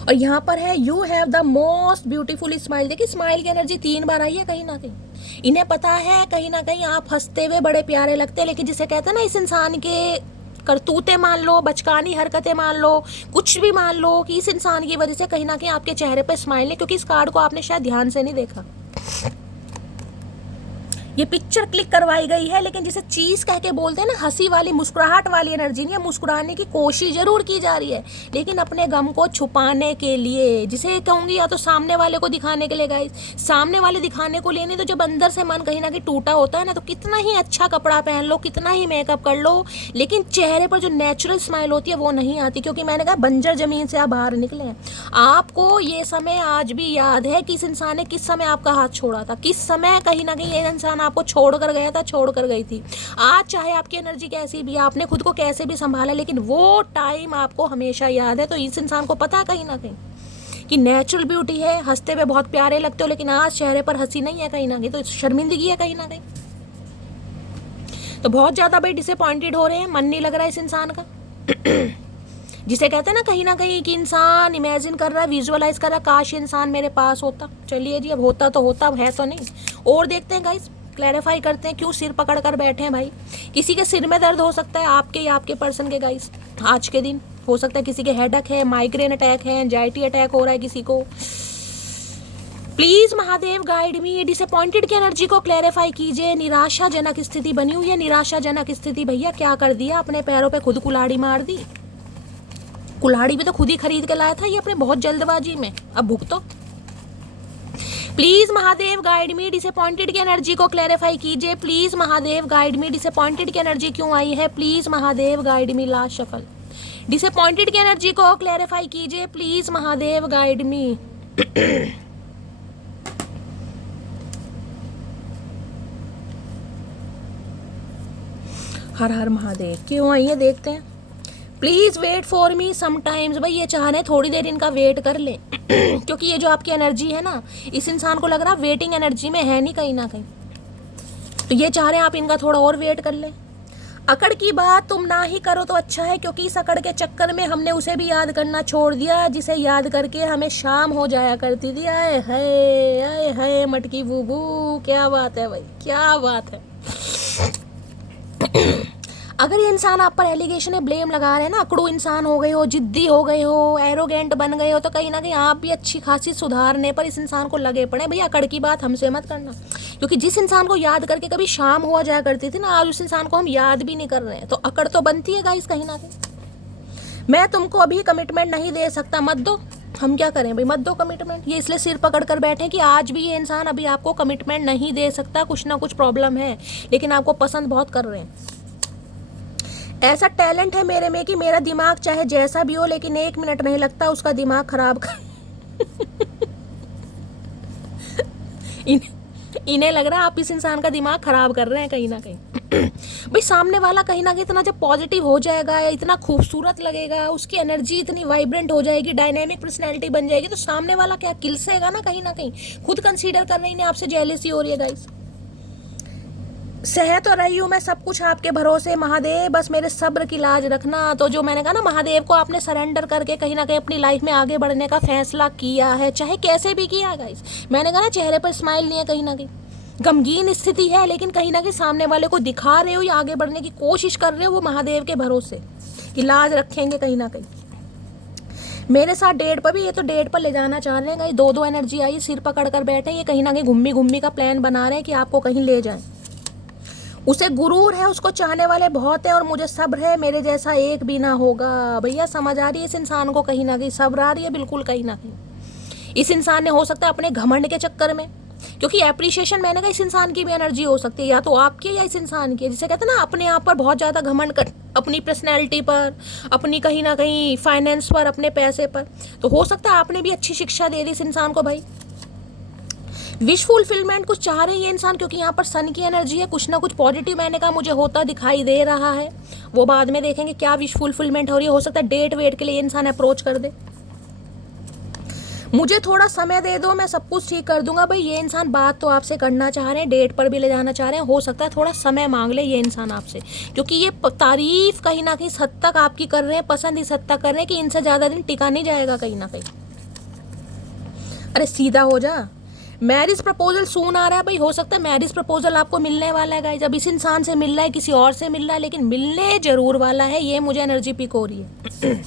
और यहाँ पर है you have the most beautiful smile. देखिए स्माइल की एनर्जी 3 बार आई है कहीं ना कहीं, इन्हें पता है कहीं ना कहीं आप हंसते हुए बड़े प्यारे लगते हैं, लेकिन जिसे कहते हैं ना इस इंसान के करतूतें मान लो, बचकानी हरकतें मान लो, कुछ भी मान लो कि इस इंसान की वजह से कहीं ना कहीं आपके चेहरे पर स्माइल है, क्योंकि इस कार्ड को आपने शायद ध्यान से नहीं देखा। ये पिक्चर क्लिक करवाई गई है, लेकिन जिसे चीज कह के बोलते हैं ना, हंसी वाली मुस्कुराहट वाली एनर्जी नहीं है। मुस्कुराने की कोशिश जरूर की जा रही है, लेकिन अपने गम को छुपाने के लिए, जिसे कहूंगी या तो सामने वाले को दिखाने के लिए गाइस, सामने वाले दिखाने को लिए नहीं, तो जब अंदर से मन कहीं ना कहीं टूटा होता है ना, तो कितना ही अच्छा कपड़ा पहन लो, कितना ही मेकअप कर लो, लेकिन चेहरे पर जो नेचुरल स्माइल होती है वो नहीं आती। क्योंकि मैंने कहा बंजर जमीन से आप बाहर निकले हैं। आपको ये समय आज भी याद है कि इस इंसान ने किस समय आपका हाथ छोड़ा था, किस समय कहीं ना कहीं ये इंसान आपको छोड़ कर गया था, छोड़ कर गई थी। आज चाहे आपकी एनर्जी कैसी भी, आपने खुद को कैसे भी संभाला, लेकिन वो टाइम आपको हमेशा याद है। तो इस इंसान को पता है कहीं ना कहीं कि नेचुरल ब्यूटी है, हंसते हुए बहुत प्यारे लगते हो, लेकिन आज चेहरे पर हंसी नहीं है कहीं ना कहीं, तो शर्मिंदगी है कहीं ना कहीं। तो बहुत ज्यादा भाई डिसअपॉइंटेड हो रहे हैं, मन नहीं लग रहा है इस इंसान का। जिसे कहते हैं ना कहीं कि इंसान इमेजिन कर रहा है, विजुअलाइज कर रहा है, काश इंसान मेरे पास होता। चलिए जी, अब होता तो होता, अब है तो नहीं। और देखते हैं गाइस, क्लैरिफाई करते हैं, क्यों सिर पकड़ कर बैठे हैं भाई। किसी के सिर में दर्द हो सकता है, आपके या आपके पर्सन के गाइस, आज के दिन हो सकता है किसी के हेडेक है, माइग्रेन अटैक है, एंजाइटी अटैक हो रहा है किसी को। प्लीज महादेव गाइड मी, ये डिसअपॉइंटेड की एनर्जी को क्लैरिफाई कीजिए। निराशाजनक स्थिति बनी हुई है, निराशाजनक स्थिति। भैया क्या कर दिया, अपने पैरों पे खुद कुल्हाड़ी मार दी। कुल्हाड़ी भी तो खुद ही खरीद के लाया था ये अपने बहुत जल्दबाजी में, अब भुगतो। Please Mahadev guide me, disappointed की एनर्जी को क्लैरिफाई कीजिए। Please Mahadev guide me, disappointed की एनर्जी क्यों आई है। Please Mahadev guide me, last shuffle. Disappointed की एनर्जी को क्लैरिफाई कीजिए, please Mahadev guide me. Har Har Mahadev, क्यों आई है देखते हैं। Please wait for me sometimes. भाई ये चाह रहे थोड़ी देर इनका वेट कर ले। क्योंकि ये जो आपकी एनर्जी है ना, इस इंसान को लग रहा वेटिंग एनर्जी में है नहीं कहीं ना कहीं, तो ये चाह रहे हैं आप इनका थोड़ा और वेट कर ले। अकड़ की बात तुम ना ही करो तो अच्छा है, क्योंकि इस अकड़ के चक्कर में हमने उसे भी याद करना छोड़ दिया, जिसे याद करके हमें शाम हो जाया करती थी। आए हाय मटकी बूबू, क्या बात है भाई, क्या बात है। अगर ये इंसान आप पर एलिगेशन है, ब्लेम लगा रहे हैं ना, अकड़ू इंसान हो गए हो, जिद्दी हो गए हो, एरोगेंट बन गए हो, तो कहीं ना कहीं आप भी अच्छी खासी सुधारने पर इस इंसान को लगे पड़े। भैया अकड़ की बात हमसे मत करना, क्योंकि जिस इंसान को याद करके कभी शाम हुआ जाया करती थी ना, आज उस इंसान को हम याद भी नहीं कर रहे हैं, तो अकड़ तो बनती है गाइस कहीं ना कहीं। मैं तुमको अभी कमिटमेंट नहीं दे सकता, मत दो। हम क्या करें भाई, मत दो कमिटमेंट। ये इसलिए सिर पकड़ कर बैठे कि आज भी ये इंसान अभी आपको कमिटमेंट नहीं दे सकता, कुछ ना कुछ प्रॉब्लम है, लेकिन आपको पसंद बहुत कर रहे हैं। ऐसा टैलेंट है मेरे में कि मेरा दिमाग चाहे जैसा भी हो, लेकिन 1 मिनट नहीं लगता उसका दिमाग खराब कर। इन्हें लग रहा है आप इस इंसान का दिमाग खराब कर रहे हैं कहीं ना कहीं। भाई सामने वाला कहीं ना कहीं इतना जब पॉजिटिव हो जाएगा या इतना खूबसूरत लगेगा, उसकी एनर्जी इतनी वाइब्रेंट हो जाएगी, डायनेमिक पर्सनैलिटी बन जाएगी, तो सामने वाला क्या किलसेगा ना कहीं ना कहीं। खुद कंसीडर कर रही है, आपसे जेलसी हो रही है गाइस। सह तो रही हूँ मैं सब कुछ आपके भरोसे महादेव, बस मेरे सब्र की लाज रखना। तो जो मैंने कहा ना, महादेव को आपने सरेंडर करके कहीं ना कहीं अपनी लाइफ में आगे बढ़ने का फैसला किया है, चाहे कैसे भी किया गाइस। मैंने कहा ना, चेहरे पर स्माइल नहीं है, कहीं ना कहीं गमगीन स्थिति है, लेकिन कहीं ना कहीं सामने वाले को दिखा रहे हो या आगे बढ़ने की कोशिश कर रहे हो, वो महादेव के भरोसे कि लाज रखेंगे कहीं ना कहीं। मेरे साथ डेट पर भी, ये तो डेट पर ले जाना चाह रहे हैं गाइस। 2 एनर्जी आई, सिर पकड़ कर बैठे, ये कहीं ना कहीं घूमी का प्लान बना रहे हैं कि आपको कहीं ले जाएं। उसे गुरूर है, उसको चाहने वाले बहुत है, और मुझे सब्र है, मेरे जैसा एक भी ना होगा। भैया समझ आ रही है इस इंसान को, कहीं ना कहीं सब्र आ रही है बिल्कुल कहीं ना कहीं। इस इंसान ने हो सकता है अपने घमंड के चक्कर में, क्योंकि एप्रिशिएशन मैंने कहा इस इंसान की भी एनर्जी हो सकती है, या तो आपकी या इस इंसान की, जिसे कहते हैं ना अपने आप पर बहुत ज़्यादा घमंड कर, अपनी पर्सनैलिटी पर, अपनी कहीं ना कहीं फाइनेंस पर, अपने पैसे पर। तो हो सकता है आपने भी अच्छी शिक्षा दे दी इस इंसान को भाई। विश फुलफिलमेंट कुछ चाह रहे हैं ये इंसान, क्योंकि यहाँ पर सन की एनर्जी है, कुछ ना कुछ पॉजिटिव मैंने कहा मुझे होता दिखाई दे रहा है। वो बाद में देखेंगे क्या विश फुलफिलमेंट हो रही है। हो सकता है डेट वेट के लिए ये इंसान अप्रोच कर दे। मुझे थोड़ा समय दे दो, मैं सब कुछ ठीक कर दूंगा। भाई ये इंसान बात तो आपसे करना चाह रहे हैं, डेट पर भी ले जाना चाह रहे हैं, हो सकता है थोड़ा समय मांग ले ये इंसान आपसे, क्योंकि ये तारीफ कहीं ना कहीं इस हद तक आपकी कर रहे हैं, पसंद इस हद तक कर रहे हैं कि इनसे ज़्यादा दिन टिका नहीं जाएगा कहीं ना कहीं। अरे सीधा हो जा। मैरिज प्रपोजल सून आ रहा है भाई, हो सकता है मैरिज प्रपोजल आपको मिलने वाला है गाइस। अब इस इंसान से मिल रहा है, किसी और से मिल रहा है, लेकिन मिलने जरूर वाला है, ये मुझे एनर्जी पिक हो रही है।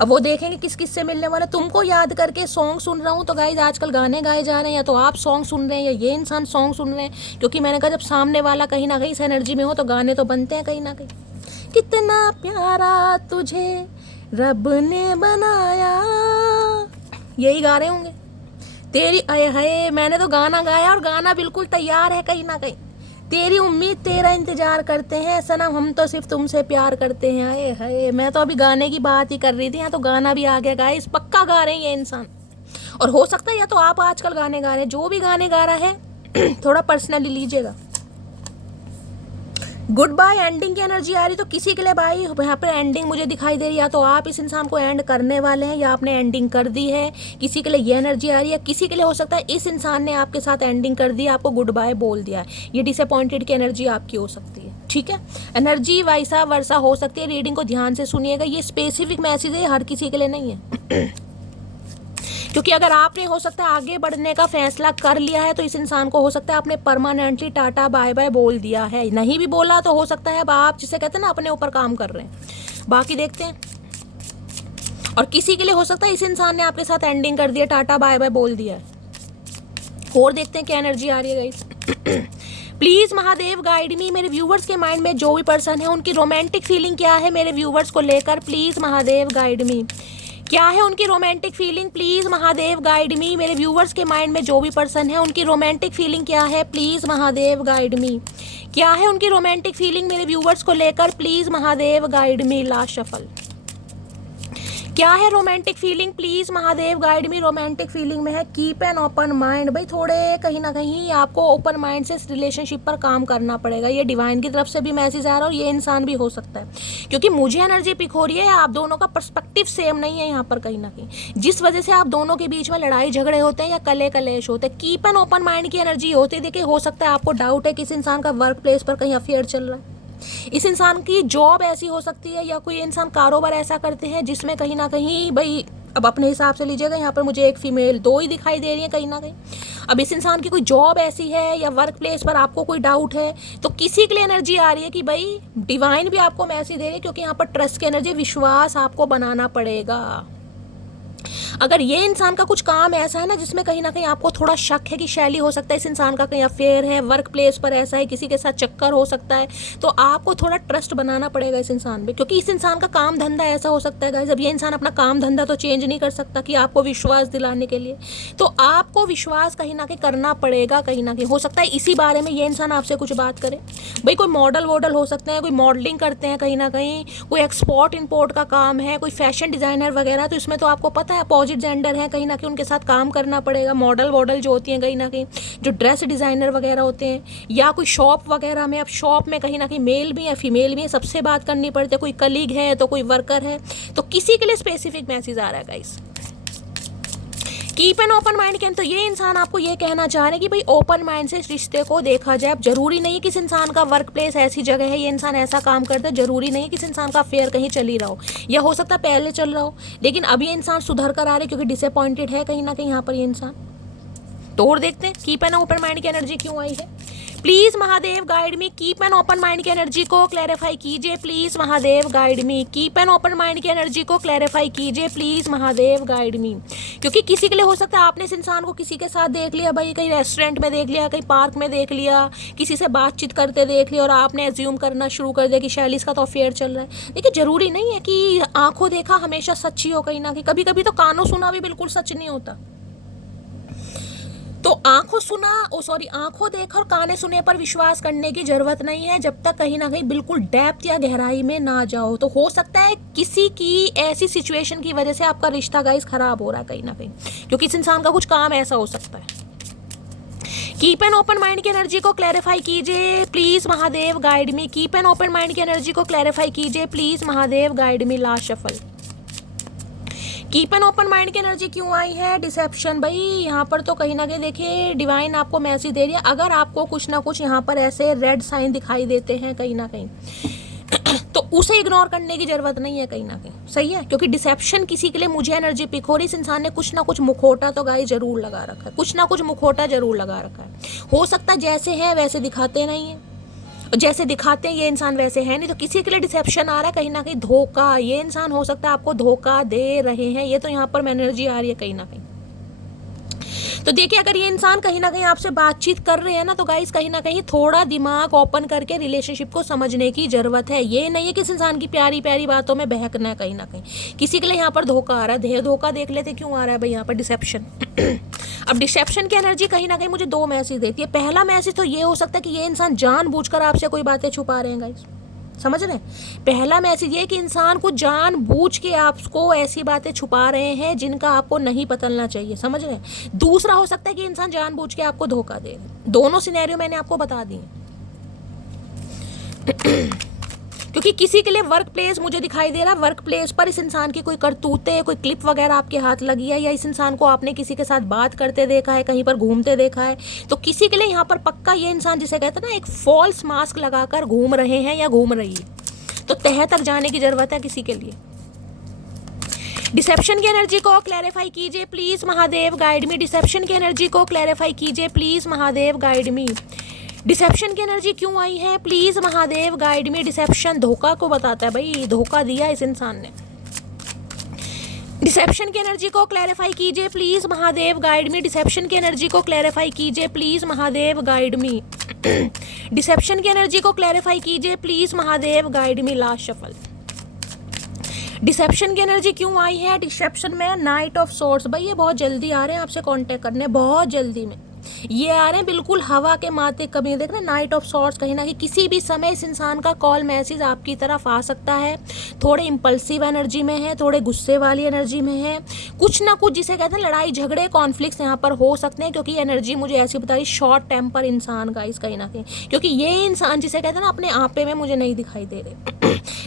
अब वो देखेंगे किस किस से मिलने वाला। तुमको याद करके सॉन्ग सुन रहा हूँ तो गाइज आजकल गाने गाए जा रहे हैं, या तो आप सॉन्ग सुन रहे हैं या ये इंसान सॉन्ग सुन रहे हैं, क्योंकि मैंने कहा जब सामने वाला कहीं ना कहीं इस एनर्जी में हो तो गाने तो बनते हैं कहीं ना कहीं। कितना प्यारा तुझे रब ने बनाया, यही गा रहे होंगे। तेरी आए हाय, मैंने तो गाना गाया और गाना बिल्कुल तैयार है कहीं ना कहीं। तेरी उम्मीद तेरा इंतजार करते हैं सनम, हम तो सिर्फ तुमसे प्यार करते हैं। आए हाय, मैं तो अभी गाने की बात ही कर रही थी, यहाँ तो गाना भी आ गया गाइस। पक्का गा रहे हैं ये इंसान। और हो सकता है या तो आप आजकल गाने गा रहे हैं, जो भी गाने गा रहा है थोड़ा पर्सनली लीजिएगा। गुड बाय एंडिंग की एनर्जी आ रही, तो किसी के लिए भाई यहाँ पर एंडिंग मुझे दिखाई दे रही है, या तो आप इस इंसान को एंड करने वाले हैं या आपने एंडिंग कर दी है। किसी के लिए ये एनर्जी आ रही है, किसी के लिए हो सकता है इस इंसान ने आपके साथ एंडिंग कर दी, आपको गुड बाय बोल दिया है। ये डिसअपॉइंटेड की एनर्जी आपकी हो सकती है, ठीक है। एनर्जी वैसा वर्षा हो सकती है। रीडिंग को ध्यान से सुनिएगा, ये स्पेसिफिक मैसेज है, हर किसी के लिए नहीं है। क्योंकि अगर आपने हो सकता है आगे बढ़ने का फैसला कर लिया है तो इस इंसान को हो सकता है आपने परमानेंटली टाटा बाय बाय बोल दिया है। नहीं भी बोला तो हो सकता है अब आप जिसे कहते हैं ना अपने ऊपर काम कर रहे हैं। बाकी देखते हैं। और किसी के लिए हो सकता है इस इंसान ने आपके साथ एंडिंग कर दिया, टाटा बाय बाय बोल दिया है। और देखते हैं क्या एनर्जी आ रही है guys. Please Mahadev guide me, मेरे व्यूवर्स के माइंड में जो भी पर्सन है उनकी रोमांटिक फीलिंग क्या है मेरे व्यूवर्स को लेकर। प्लीज महादेव गाइड मी, क्या है उनकी romantic feeling. Please Mahadev guide me, मेरे व्यूवर्स के माइंड में जो भी पर्सन है उनकी रोमांटिक फीलिंग क्या है। प्लीज महादेव गाइड मी, क्या है उनकी रोमांटिक फीलिंग मेरे व्यूवर्स को लेकर। Please Mahadev guide me. Last shuffle, क्या है romantic feeling. Please Mahadev guide me. Romantic feeling में है कीप एन ओपन माइंड। भाई थोड़े कहीं ना कहीं आपको ओपन माइंड से इस रिलेशनशिप पर काम करना पड़ेगा। ये डिवाइन की तरफ से भी मैसेज आ रहा है और ये इंसान भी हो सकता है, क्योंकि मुझे एनर्जी पिक हो रही है आप दोनों का पर्सपेक्टिव सेम नहीं है यहाँ पर कहीं ना कहीं, जिस वजह से आप दोनों के बीच में लड़ाई झगड़े होते हैं या कले कलेश होते हैं। कीप एन ओपन माइंड की एनर्जी होती है। देखिए हो सकता है आपको डाउट है कि इस इंसान का वर्क प्लेस पर कहीं अफेयर चल रहा है, इस इंसान की जॉब ऐसी हो सकती है, या कोई इंसान कारोबार ऐसा करते हैं जिसमें कहीं ना कहीं भाई अब अपने हिसाब से लीजिएगा। यहाँ पर मुझे एक फीमेल दो ही दिखाई दे रही है कहीं ना कहीं। अब इस इंसान की कोई जॉब ऐसी है या वर्क प्लेस पर आपको कोई डाउट है तो किसी के लिए एनर्जी आ रही है कि भाई डिवाइन भी आपको मैसेज दे रही है, क्योंकि यहाँ पर ट्रस्ट की एनर्जी, विश्वास आपको बनाना पड़ेगा। अगर ये इंसान का कुछ काम ऐसा है ना जिसमें कहीं ना कहीं आपको थोड़ा शक है कि शैली हो सकता है इस इंसान का कहीं अफेयर है, वर्क प्लेस पर ऐसा है, किसी के साथ चक्कर हो सकता है, तो आपको थोड़ा ट्रस्ट बनाना पड़ेगा इस इंसान पे, क्योंकि इस इंसान का काम धंधा ऐसा हो सकता है गाइस। अब ये इंसान अपना काम धंधा तो चेंज नहीं कर सकता कि आपको विश्वास दिलाने के लिए, तो आपको विश्वास कहीं ना कहीं करना पड़ेगा। कहीं ना कहीं हो सकता है इसी बारे में ये इंसान आपसे कुछ बात करे। भाई कोई मॉडल वॉडल हो सकते हैं, कोई मॉडलिंग करते हैं कहीं ना कहीं, कोई एक्सपोर्ट इम्पोर्ट का काम है, कोई फैशन डिजाइनर वगैरह, तो इसमें तो आपको पता है अपोजिट जेंडर है कहीं ना कहीं, उनके साथ काम करना पड़ेगा। मॉडल वॉडल जो होती हैं कहीं ना कहीं, जो ड्रेस डिजाइनर वगैरह होते हैं, या कोई शॉप वगैरह में, अब शॉप में कहीं ना कहीं मेल भी है फीमेल भी है, सबसे बात करनी पड़ती है। कोई कलीग है तो कोई वर्कर है, तो किसी के लिए स्पेसिफिक मैसेज आ रहा है guys. Keep an open mind के, तो ये इंसान आपको ये कहना चाह रहे हैं कि भाई ओपन माइंड से इस रिश्ते को देखा जाए। अब जरूरी नहीं है कि इस इंसान का वर्क प्लेस ऐसी जगह है, ये इंसान ऐसा काम करता है, जरूरी नहीं है कि इस इंसान का अफेयर कहीं चल ही रहा हो, या हो सकता है पहले चल रहा हो, लेकिन अब ये इंसान सुधर कर आ रहे क्योंकि डिसअपॉइंटेड है कहीं ना कहीं यहाँ पर ये इंसान। तो और देखते हैं कीप एन ओपन माइंड की एनर्जी क्यों आई है। Please Mahadev guide me, keep an open mind की एनर्जी को क्लैरिफाई कीजिए। Please Mahadev guide me, keep an open mind की एनर्जी को क्लैरिफाई कीजिए। प्लीज महादेव गाइड मी, क्योंकि किसी के लिए हो सकता है आपने इस इंसान को किसी के साथ देख लिया, भाई कहीं रेस्टोरेंट में देख लिया, कहीं पार्क में देख लिया, किसी से बातचीत करते देख लिया और आपने एज्यूम करना शुरू कर दिया कि शैली इसका तो अफेयर चल रहा है। देखिए जरूरी नहीं है कि आंखों देखा हमेशा सच ही हो, कहीं ना कहीं कभी कभी तो कानों सुना भी बिल्कुल सच नहीं होता। तो आंखों देख और काने सुने पर विश्वास करने की जरूरत नहीं है जब तक कहीं ना कहीं बिल्कुल डेप्थ या गहराई में ना जाओ। तो हो सकता है किसी की ऐसी सिचुएशन की वजह से आपका रिश्ता गाइस खराब हो रहा है कहीं ना कहीं, क्योंकि इस इंसान का कुछ काम ऐसा हो सकता है। कीप एन ओपन माइंड की एनर्जी को क्लैरिफाई कीजिए। Please Mahadev guide me, keep an open mind की एनर्जी को क्लैरिफाई कीजिए। Please Mahadev guide me. Last shuffle, keep an open mind की एनर्जी क्यों आई है। डिसेप्शन, भाई यहाँ पर तो कहीं ना कहीं देखिए डिवाइन आपको मैसेज दे रही है, अगर आपको कुछ ना कुछ यहाँ पर ऐसे रेड साइन दिखाई देते हैं कहीं ना कहीं तो उसे इग्नोर करने की जरूरत नहीं है कहीं ना कहीं, सही है, क्योंकि डिसेप्शन किसी के लिए मुझे एनर्जी पिक हो रही, इस इंसान ने कुछ ना कुछ मुखौटा तो गाइस जरूर लगा रखा है, कुछ ना कुछ मुखौटा जरूर लगा रखा है। हो सकता है जैसे है वैसे दिखाते नहीं है। जैसे दिखाते हैं ये इंसान वैसे है नहीं, तो किसी के लिए डिसेप्शन आ रहा है, कहीं ना कहीं धोखा, ये इंसान हो सकता है आपको धोखा दे रहे हैं, ये तो यहाँ पर एनर्जी आ रही है कहीं ना कहीं। तो देखिए अगर ये इंसान कहीं ना कहीं आपसे बातचीत कर रहे हैं ना, तो गाइस कहीं ना कहीं थोड़ा दिमाग ओपन करके रिलेशनशिप को समझने की जरूरत है। ये नहीं है कि इस इंसान की प्यारी प्यारी बातों में बहकना है, कहीं ना कहीं किसी के लिए यहाँ पर धोखा आ रहा है। धोखा देख लेते क्यों आ रहा है भाई यहाँ पर, डिसेप्शन। अब डिसेप्शन की एनर्जी कहीं ना कहीं मुझे दो मैसेज देती है। पहला मैसेज तो ये हो सकता है कि ये इंसान जानबूझकर आपसे कोई बातें छुपा रहे हैं गाइस, समझ रहे हैं। पहला मैसेज ये कि इंसान को जानबूझ के आपको ऐसी बातें छुपा रहे हैं जिनका आपको नहीं पतलना चाहिए, समझ रहे हैं। दूसरा हो सकता है कि इंसान जानबूझ के आपको धोखा दे। दोनों सिनेरियो मैंने आपको बता दिए। क्योंकि किसी के लिए वर्क प्लेस मुझे दिखाई दे रहा है, वर्क प्लेस पर इस इंसान की कोई करतूतें, कोई क्लिप वगैरह आपके हाथ लगी है, या इस इंसान को आपने किसी के साथ बात करते देखा है, कहीं पर घूमते देखा है, तो किसी के लिए यहाँ पर पक्का ये इंसान, जिसे कहते हैं ना, एक फॉल्स मास्क लगाकर घूम रहे हैं या घूम रही है। तो तह तक जाने की जरूरत है किसी के लिए। डिसेप्शन की एनर्जी को क्लैरिफाई कीजिए please Mahadev, guide me. Deception की एनर्जी को क्लैरिफाई कीजिए please Mahadev, guide me. Deception की एनर्जी क्यों आई है please Mahadev, guide me. Deception धोखा को बताता है भाई, धोखा दिया इस इंसान ने। डिसेप्शन की एनर्जी को क्लैरिफाई कीजिए please Mahadev, guide me. Deception की एनर्जी को क्लैरिफाई कीजिए please Mahadev, guide me. Deception की एनर्जी को क्लैरिफाई कीजिए please Mahadev, guide me. Last shuffle. Deception की एनर्जी क्यों आई है डिसेप्शन में? Knight of swords. भाई ये बहुत जल्दी आ रहे हैं आपसे कांटेक्ट करने, बहुत जल्दी में ये आ रहे हैं, बिल्कुल हवा के माते कभी। देख रहे नाइट ऑफ सॉर्ट्स, कहीं ना कहीं किसी भी समय इस इंसान का कॉल मैसेज आपकी तरफ आ सकता है। थोड़े इंपल्सिव एनर्जी में है, थोड़े गुस्से वाली एनर्जी में है, कुछ ना कुछ जिसे कहते हैं लड़ाई झगड़े कॉन्फ्लिक्ट्स यहाँ पर हो सकते हैं। क्योंकि एनर्जी मुझे ऐसी बता रही, शॉर्ट टेम्पर इंसान का इस कहीं ना कहीं, क्योंकि ये इंसान जिसे कहते हैं ना अपने आपे में मुझे नहीं दिखाई दे रहे।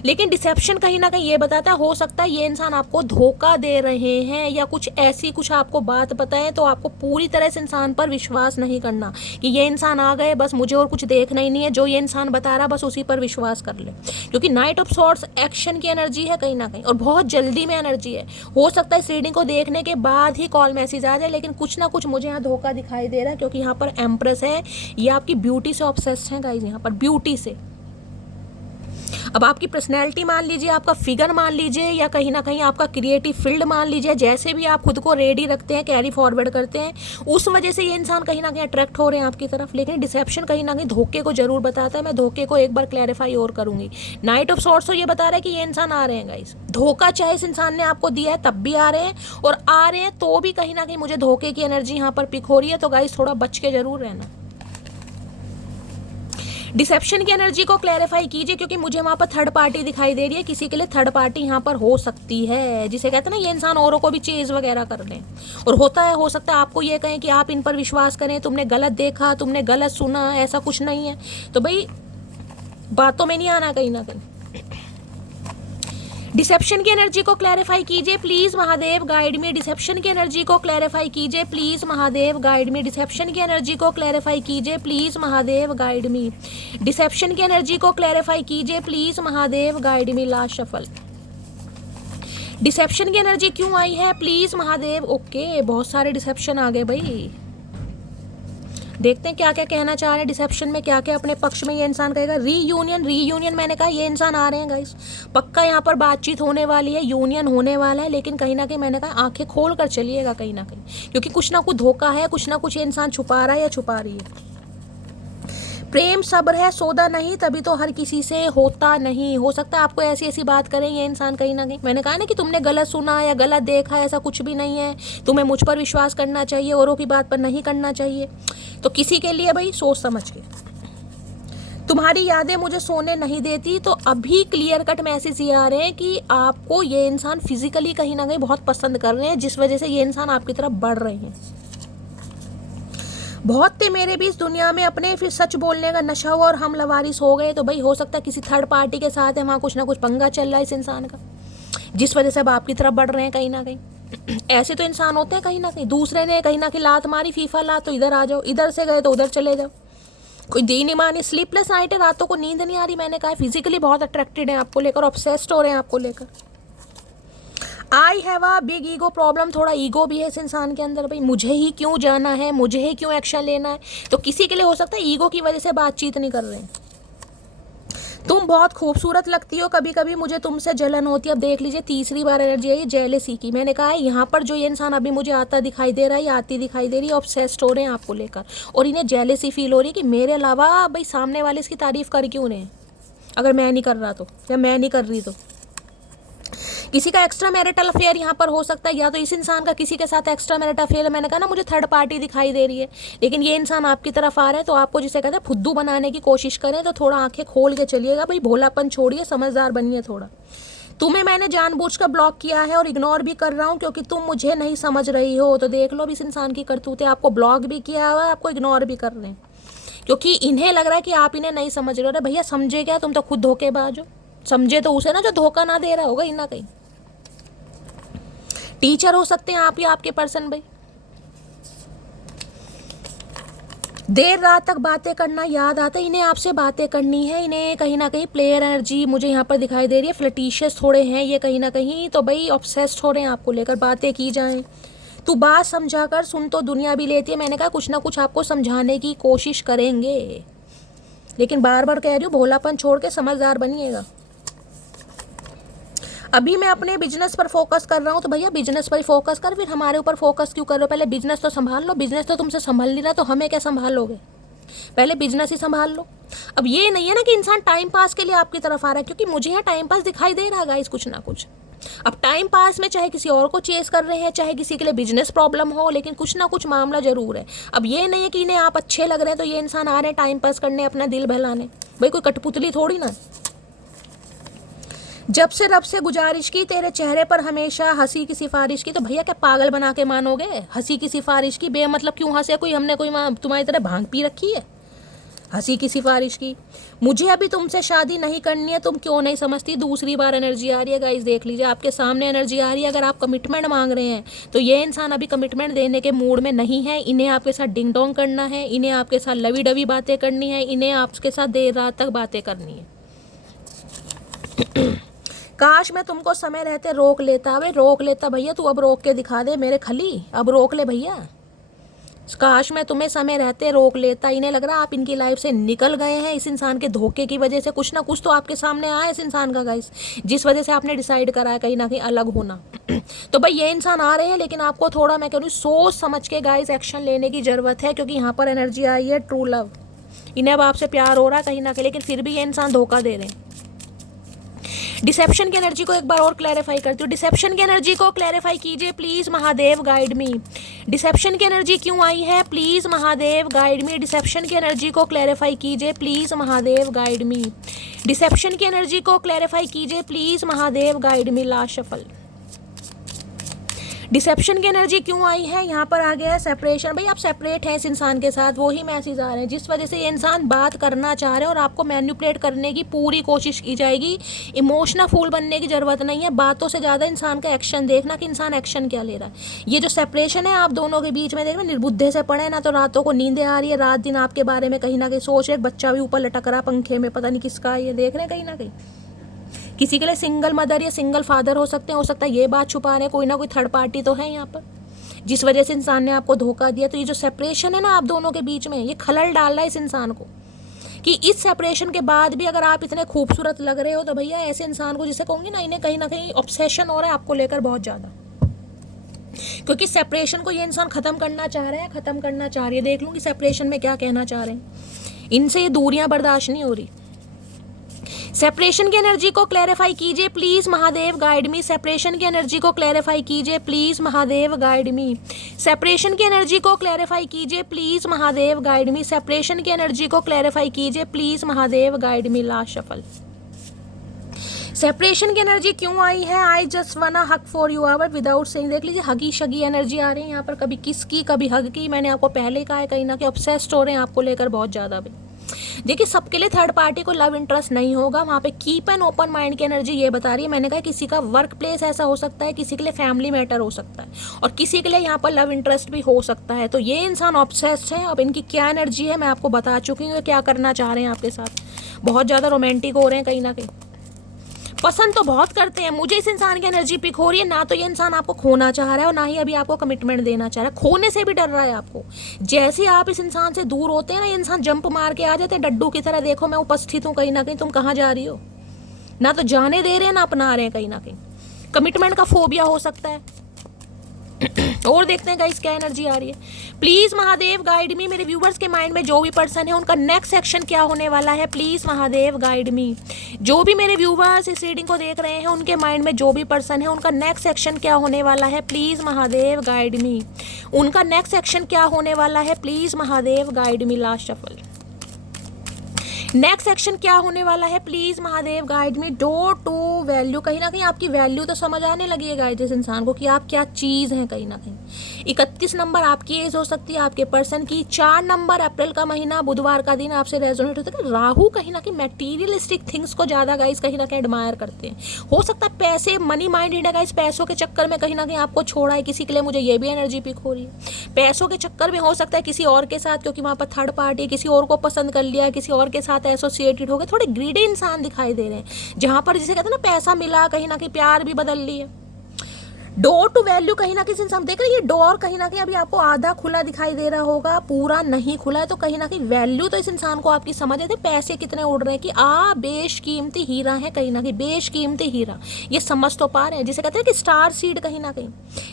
लेकिन डिसेप्शन कहीं ना कहीं ये बताता है, हो सकता है ये इंसान आपको धोखा दे रहे हैं, या कुछ ऐसी कुछ आपको बात पता है, तो आपको पूरी तरह से इंसान पर विश्वास नहीं करना कि ये इंसान आ गए बस मुझे और कुछ देखना ही नहीं है, जो ये इंसान बता रहा बस उसी पर विश्वास कर ले। क्योंकि नाइट ऑफ सॉर्ट्स एक्शन की एनर्जी है कहीं ना कहीं, और बहुत जल्दी में एनर्जी है। हो सकता है इस रीडिंग को देखने के बाद ही कॉल मैसेज आ जाए, लेकिन कुछ ना कुछ मुझे यहाँ धोखा दिखाई दे रहा है। क्योंकि यहाँ पर एम्प्रेस है, ये आपकी ब्यूटी से ऑब्सेस्ड है गाइस, यहाँ पर ब्यूटी से। अब आपकी पर्सनैलिटी मान लीजिए, आपका फिगर मान लीजिए, या कहीं ना कहीं आपका क्रिएटिव फील्ड मान लीजिए, जैसे भी आप खुद को रेडी रखते हैं, कैरी फॉरवर्ड करते हैं, उस वजह से ये इंसान कहीं ना कहीं अट्रैक्ट हो रहे हैं आपकी तरफ। लेकिन डिसेप्शन कहीं ना कहीं धोखे को जरूर बताता है। मैं धोखे को एक बार क्लैरिफाई और करूंगी। नाइट ऑफ सॉर्ट्स तो ये बता रहा है कि ये इंसान आ रहे हैं गाइस, धोखा चाहे इस इंसान ने आपको दिया है तब भी आ रहे हैं, और आ रहे हैं तो भी कहीं ना कहीं मुझे धोखे की एनर्जी यहाँ पर पिक हो रही है। तो गाइस थोड़ा बच के जरूर रहना। डिसेप्शन की एनर्जी को क्लैरिफाई कीजिए, क्योंकि मुझे वहाँ पर थर्ड पार्टी दिखाई दे रही है। किसी के लिए थर्ड पार्टी यहाँ पर हो सकती है, जिसे कहते हैं ना ये इंसान औरों को भी चेज वगैरह कर लें। और होता है, हो सकता है आपको ये कहें कि आप इन पर विश्वास करें, तुमने गलत देखा, तुमने गलत सुना, ऐसा कुछ नहीं है। तो भाई बातों में नहीं आना कहीं ना कहीं। डिसेप्शन की एनर्जी को क्लैरिफाई कीजिए please Mahadev, guide me. Deception की एनर्जी को क्लैरिफाई कीजिए please Mahadev, guide me. Deception की एनर्जी को क्लैरिफाई कीजिए please Mahadev, guide me. Deception की एनर्जी को क्लैरिफाई कीजिए please Mahadev, guide me. Last shuffle. Deception की एनर्जी क्यों आई है प्लीज महादेव? ओके, बहुत सारे डिसेप्शन आ गए भाई। देखते हैं क्या क्या कहना चाह रहे हैं डिसेप्शन में, क्या क्या अपने पक्ष में ये इंसान कहेगा। रीयूनियन, रीयूनियन मैंने कहा ये इंसान आ रहे हैं गाइस, पक्का यहाँ पर बातचीत होने वाली है, यूनियन होने वाला है। लेकिन कहीं ना कहीं मैंने कहा आंखें खोल कर चलिएगा कहीं ना कहीं, क्योंकि कुछ ना कुछ धोखा है, कुछ ना कुछ ये इंसान छुपा रहा है या छुपा रही है। प्रेम सब्र है, सौदा नहीं, तभी तो हर किसी से होता नहीं। हो सकता है आपको ऐसी ऐसी बात करें ये इंसान कहीं ना कहीं। मैंने कहा ना कि तुमने गलत सुना या गलत देखा, ऐसा कुछ भी नहीं है। तुम्हें मुझ पर विश्वास करना चाहिए, औरों की बात पर नहीं करना चाहिए। तो किसी के लिए भाई सोच समझ के। तुम्हारी यादें मुझे सोने नहीं देती, तो अभी क्लियर कट मैसेज ये आ रहे हैं कि आपको ये इंसान फिजिकली कहीं ना कहीं बहुत पसंद कर रहे हैं, जिस वजह से ये इंसान आपकी तरफ बढ़ रहे हैं। बहुत थे मेरे भी इस दुनिया में अपने, फिर सच बोलने का नशा हुआ और हम लवारिस हो गए। तो भाई हो सकता है किसी थर्ड पार्टी के साथ है, वहाँ कुछ ना कुछ पंगा चल रहा है इस इंसान का, जिस वजह से अब आपकी तरफ बढ़ रहे हैं कहीं ना कहीं। ऐसे तो इंसान होते हैं कहीं ना कहीं, दूसरे ने कहीं ना कहीं लात मारी, फीफा लात, तो इधर आ जाओ, इधर से गए तो उधर चले जाओ। कोई दी नहीं मानी, स्लीपलेस नाइट है, रातों को नींद नहीं आ रही। मैंने कहा फिजिकली बहुत अट्रैक्टेड है आपको लेकर, ऑब्सेस्ड हो रहे हैं आपको लेकर। I have a big ego problem, थोड़ा ईगो भी है इस इंसान के अंदर। भाई मुझे ही क्यों जाना है, मुझे ही क्यों एक्शन लेना है। तो किसी के लिए हो सकता है ईगो की वजह से बातचीत नहीं कर रहे हैं। तुम बहुत खूबसूरत लगती हो, कभी कभी मुझे तुमसे जलन होती है। अब देख लीजिए तीसरी बार एनर्जी है ये जेलेसी की। मैंने कहा है यहाँ पर जो ये इंसान अभी मुझे आता दिखाई दे रहा है या आती दिखाई दे रही है, ऑब्सेस्ड हो रहे हैं आपको लेकर, और इन्हें जेलेसी फील हो रही है कि मेरे अलावा भाई सामने वाले इसकी तारीफ कर क्यों रहे हैं, अगर मैं नहीं कर रहा तो, या मैं नहीं कर रही तो। किसी का एक्स्ट्रा मैरिटल अफेयर यहाँ पर हो सकता है, या तो इस इंसान का किसी के साथ एक्स्ट्रा मैरिटल अफेयर। मैंने कहा ना मुझे थर्ड पार्टी दिखाई दे रही है, लेकिन ये इंसान आपकी तरफ आ रहा है, तो आपको जिसे कहते हैं फुद्दू बनाने की कोशिश करें, तो थोड़ा आंखें खोल के चलिएगा भाई, भोलापन छोड़िए, समझदार बनिए थोड़ा। तुम्हें मैंने जानबूझकर ब्लॉक किया है और इग्नोर भी कर रहा हूँ क्योंकि तुम मुझे नहीं समझ रही हो। तो देख लो अब इस इंसान की करतूतें, आपको ब्लॉक भी किया हुआ है, आपको इग्नोर भी कर रहे हैं, क्योंकि इन्हें लग रहा है कि आप इन्हें नहीं समझ रहे हो। अरे भैया समझे क्या, तुम तो खुद धोखेबाज हो। समझे तो उसे ना जो धोखा ना दे रहा होगा कहीं ना कहीं। टीचर हो सकते हैं आप या आपके पर्सन भाई। देर रात तक बातें करना याद आता है, इन्हें आपसे बातें करनी है। इन्हें कहीं ना कहीं प्लेयर एनर्जी मुझे यहाँ पर दिखाई दे रही है, फ्लर्टिशियस थोड़े हैं ये कहीं ना कहीं, तो भाई ऑब्सेस्ड हो रहे हैं आपको लेकर, बातें की जाएं। तू बात समझा कर, सुन तो दुनिया भी लेती है। मैंने कहा कुछ ना कुछ आपको समझाने की कोशिश करेंगे, लेकिन बार बार कह रही हूँ भोलापन छोड़ के समझदार बनिएगा। अभी मैं अपने बिजनेस पर फोकस कर रहा हूँ, तो भैया बिजनेस पर ही फोकस कर, फिर हमारे ऊपर फोकस क्यों कर रहे हो? पहले बिजनेस तो संभाल लो। बिजनेस तो तुमसे संभाल नहीं रहा, तो हमें क्या संभालोगे? पहले बिजनेस ही संभाल लो। अब ये नहीं है ना कि इंसान टाइम पास के लिए आपकी तरफ आ रहा है, क्योंकि मुझे यहाँ टाइम पास दिखाई दे रहा है गाइस कुछ ना कुछ। अब टाइम पास में चाहे किसी और को चेस कर रहे हैं, चाहे किसी के लिए बिजनेस प्रॉब्लम हो, लेकिन कुछ ना कुछ मामला जरूर है। अब ये नहीं है कि इन्हें आप अच्छे लग रहे हैं तो ये इंसान आ रहे हैं टाइम पास करने, अपना दिल बहलाने। भाई कोई कठपुतली थोड़ी ना। जब से रब से गुजारिश की तेरे चेहरे पर हमेशा हंसी की सिफारिश की, तो भैया क्या पागल बना के मानोगे? हंसी की सिफारिश की, बेमतलब क्यों हंसे? कोई हमने कोई तुम्हारी तरह भांग पी रखी है? हंसी की सिफारिश की। मुझे अभी तुमसे शादी नहीं करनी है, तुम क्यों नहीं समझती? दूसरी बार एनर्जी आ रही है गाइस, देख लीजिए आपके सामने एनर्जी आ रही है। अगर आप कमिटमेंट मांग रहे हैं तो ये इंसान अभी कमिटमेंट देने के मूड में नहीं है। इन्हें आपके साथ डिंग डोंग करना है, इन्हें आपके साथ लवी डवी बातें करनी है, इन्हें आपके साथ देर रात तक बातें करनी है। काश मैं तुमको समय रहते रोक लेता। वे रोक लेता भैया, तू अब रोक के दिखा दे मेरे खली, अब रोक ले भैया। काश मैं तुम्हें समय रहते रोक लेता। इन्हें लग रहा है आप इनकी लाइफ से निकल गए हैं इस इंसान के धोखे की वजह से। कुछ ना कुछ तो आपके सामने आया इस इंसान का गाइस, जिस वजह से आपने डिसाइड करा है कहीं ना कहीं अलग होना। तो भाई ये इंसान आ रहे हैं, लेकिन आपको थोड़ा मैं कह रही हूँ सोच समझ के गाइस एक्शन लेने की जरूरत है, क्योंकि यहाँ पर एनर्जी आई है ट्रू लव। इन्हें अब आपसे प्यार हो रहा है कहीं ना कहीं, लेकिन फिर भी ये इंसान धोखा दे रहे हैं। डिसेप्शन की एनर्जी को एक बार और क्लैरिफाई करती हूँ। डिसेप्शन की एनर्जी को क्लैरिफाई कीजिए please, Mahadev guide me. Deception की एनर्जी क्यों आई है? Please Mahadev guide me. Deception की एनर्जी को क्लैरिफाई कीजिए please, Mahadev guide me. Deception की एनर्जी को क्लैरिफाई कीजिए please, Mahadev guide me. Last shuffle. Deception की एनर्जी क्यों आई है? यहाँ पर आ गया है सेपरेशन। भाई आप सेपरेट हैं इस इंसान के साथ, वो ही मैसेज आ रहे हैं, जिस वजह से ये इंसान बात करना चाह रहे हैं और आपको मैनिपुलेट करने की पूरी कोशिश की जाएगी। इमोशनल फूल बनने की जरूरत नहीं है, बातों से ज़्यादा इंसान का एक्शन देखना कि इंसान एक्शन क्या ले रहा है। ये जो सेपरेशन है आप दोनों के बीच में, देखना निर्बुद्धे से पड़े ना, तो रातों को नींदें आ रही है, रात दिन आपके बारे में कहीं ना कहीं सोच रहे। बच्चा भी ऊपर लटक रहा पंखे में, पता नहीं किसका, ये देख रहे हैं कहीं ना कहीं। किसी के लिए सिंगल मदर या सिंगल फादर हो सकते हैं, हो सकता है ये बात छुपा रहे हैं, कोई ना कोई थर्ड पार्टी तो है यहाँ पर, जिस वजह से इंसान ने आपको धोखा दिया। तो ये जो सेपरेशन है ना आप दोनों के बीच में, ये खलल डाल रहा है इस इंसान को, कि इस सेपरेशन के बाद भी अगर आप इतने खूबसूरत लग रहे हो, तो भैया ऐसे इंसान को जिसे कहूँगी ना, इन्हें कहीं ना कहीं ऑब्सेशन हो रहा है आपको लेकर बहुत ज़्यादा, क्योंकि सेपरेशन को ये इंसान ख़त्म करना चाह रहे हैं, ख़त्म करना चाह रही है। देख लूँ कि सेपरेशन में क्या कहना चाह रहे हैं। इनसे ये दूरियाँ बर्दाश्त नहीं हो रही। सेपरेशन की एनर्जी को क्लैरिफाई कीजिए please, Mahadev guide me. Separation की एनर्जी को क्लैरिफाई कीजिए please, Mahadev guide me. Separation की एनर्जी को क्लैरिफाई कीजिए please, Mahadev guide me. Separation की एनर्जी को क्लैरिफाई कीजिए please, Mahadev guide me. Last shuffle. Separation की एनर्जी क्यों आई है? आई जस्ट वाना हक for you our without saying. देख लीजिए हगी शगी एनर्जी आ रही है यहाँ पर, कभी किस की कभी हग की। मैंने आपको पहले कहा है कहीं ना कहीं ऑब्सेस्ड हो रहे हैं आपको लेकर बहुत ज़्यादा भी। देखिए सबके लिए थर्ड पार्टी को लव इंटरेस्ट नहीं होगा, वहाँ पे कीप एन ओपन माइंड की एनर्जी ये बता रही है। मैंने कहा किसी का वर्क प्लेस ऐसा हो सकता है, किसी के लिए फैमिली मैटर हो सकता है, और किसी के लिए यहाँ पर लव इंटरेस्ट भी हो सकता है। तो ये इंसान ऑब्सेस्ड है। अब इनकी क्या एनर्जी है मैं आपको बता चुकी हूँ, क्या करना चाह रहे हैं आपके साथ। बहुत ज़्यादा रोमांटिक हो रहे हैं कहीं ना कहीं, पसंद तो बहुत करते हैं, मुझे इस इंसान की एनर्जी पिक हो रही है, ना तो ये इंसान आपको खोना चाह रहा है और ना ही अभी आपको कमिटमेंट देना चाह रहा है, खोने से भी डर रहा है आपको। जैसे ही आप इस इंसान से दूर होते हैं ना, ये इंसान जंप मार के आ जाते हैं डड्डू की तरह, देखो मैं उपस्थित हूँ कहीं ना कहीं, तुम कहाँ जा रही हो, ना तो जाने दे रहे हैं ना अपना रहे हैं, कहीं ना कहीं कमिटमेंट का फोबिया हो सकता है। और देखते हैं गाइस क्या एनर्जी आ रही है। प्लीज महादेव गाइड मी, मेरे व्यूवर्स के माइंड में जो भी पर्सन है उनका नेक्स्ट एक्शन क्या होने वाला है, प्लीज महादेव गाइड मी। जो भी मेरे व्यूवर्स इस रीडिंग को देख रहे हैं उनके माइंड में जो भी पर्सन है उनका नेक्स्ट एक्शन क्या होने वाला है, प्लीज महादेव गाइड मी। उनका नेक्स्ट एक्शन क्या होने वाला है, please Mahadev guide me. Last shuffle, next section क्या होने वाला है, please Mahadev guide me. Door to value, कहीं ना कहीं आपकी वैल्यू तो समझ आने लगी है गाइड इस इंसान को कि आप क्या चीज़ हैं कहीं ना कहीं। 31 नंबर आपकी एज हो सकती है आपके पर्सन की। 4 नंबर अप्रैल का महीना बुधवार का दिन आपसे रेजोनेट होता है। राहु कहीं ना कहीं मटेरियलिस्टिक थिंग्स को ज़्यादा गाइस कहीं ना कहीं एडमायर करते हैं। हो सकता है पैसे, मनी माइंडेड है गाइस, पैसों के चक्कर में कहीं ना कहीं आपको छोड़ा है किसी के लिए, मुझे ये भी एनर्जी पिक हो रही है। पैसों के चक्कर में हो सकता है किसी और के साथ, क्योंकि वहाँ पर थर्ड पार्टी किसी और को पसंद कर लिया, किसी और के साथ एसोसिएटेड हो गए। थोड़े ग्रीडी इंसान दिखाई दे रहे हैं, जहां पर जिसे कहते हैं ना पैसा मिला कहीं ना कहीं प्यार भी बदल लिया। डोर टू वैल्यू कहीं ना कहीं इंसान देख रहे हैं, ये डोर कहीं ना कहीं अभी आपको आधा खुला दिखाई दे रहा होगा, पूरा नहीं खुला है। तो कहीं ना कहीं वैल्यू तो इस इंसान को आपकी समझ आते, पैसे कितने उड़ रहे हैं कि बेशकीमती हीरा है कहीं ना कहीं, बेशकीमती हीरा, ये समझ तो पा रहे हैं, जिसे कहते हैं कि स्टार सीड कहीं ना कहीं।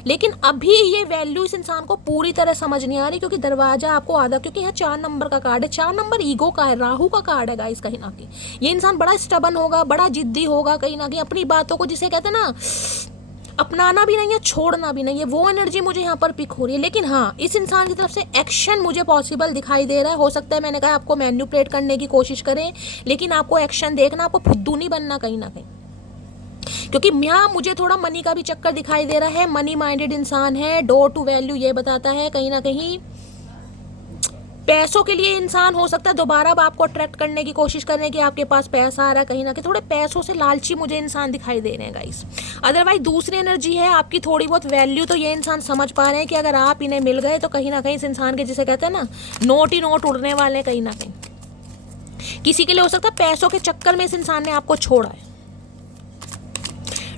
लेकिन अभी ये वैल्यू इस इंसान को पूरी तरह समझ नहीं आ रही, क्योंकि दरवाजा आपको आधा, क्योंकि यहाँ 4 नंबर का कार्ड है, 4 नंबर ईगो का है, राहु का कार्ड है गाइस। कहीं ना कहीं ये इंसान बड़ा स्टबन होगा, बड़ा जिद्दी होगा कहीं ना कहीं, अपनी बातों को जिसे कहते हैं ना अपनाना भी नहीं है, छोड़ना भी नहीं है, वो एनर्जी मुझे यहाँ पर पिक हो रही है। लेकिन हाँ, इस इंसान की तरफ से एक्शन मुझे पॉसिबल दिखाई दे रहा है। हो सकता है मैंने कहा आपको मैन्युपुलेट करने की कोशिश करें, लेकिन आपको एक्शन देखना, आपको फुद्दू नहीं बनना कहीं ना कहीं, क्योंकि यहाँ मुझे थोड़ा मनी का भी चक्कर दिखाई दे रहा है। मनी माइंडेड इंसान है। डोर टू वैल्यू ये बताता है कहीं ना कहीं पैसों के लिए इंसान हो सकता है दोबारा अब आपको अट्रैक्ट करने की कोशिश करें कि आपके पास पैसा आ रहा है, कहीं ना कहीं थोड़े पैसों से लालची मुझे इंसान दिखाई दे रहे हैं गाइस। अदरवाइज दूसरी एनर्जी है आपकी थोड़ी बहुत वैल्यू, तो ये इंसान समझ पा रहे हैं कि अगर आप इन्हें मिल गए तो कहीं ना कहीं इस इंसान के जिसे कहते हैं ना नोट ही नोट उड़ने वाले हैं कहीं ना कहीं। किसी के लिए हो सकता है पैसों के चक्कर में इस इंसान ने आपको छोड़ा है।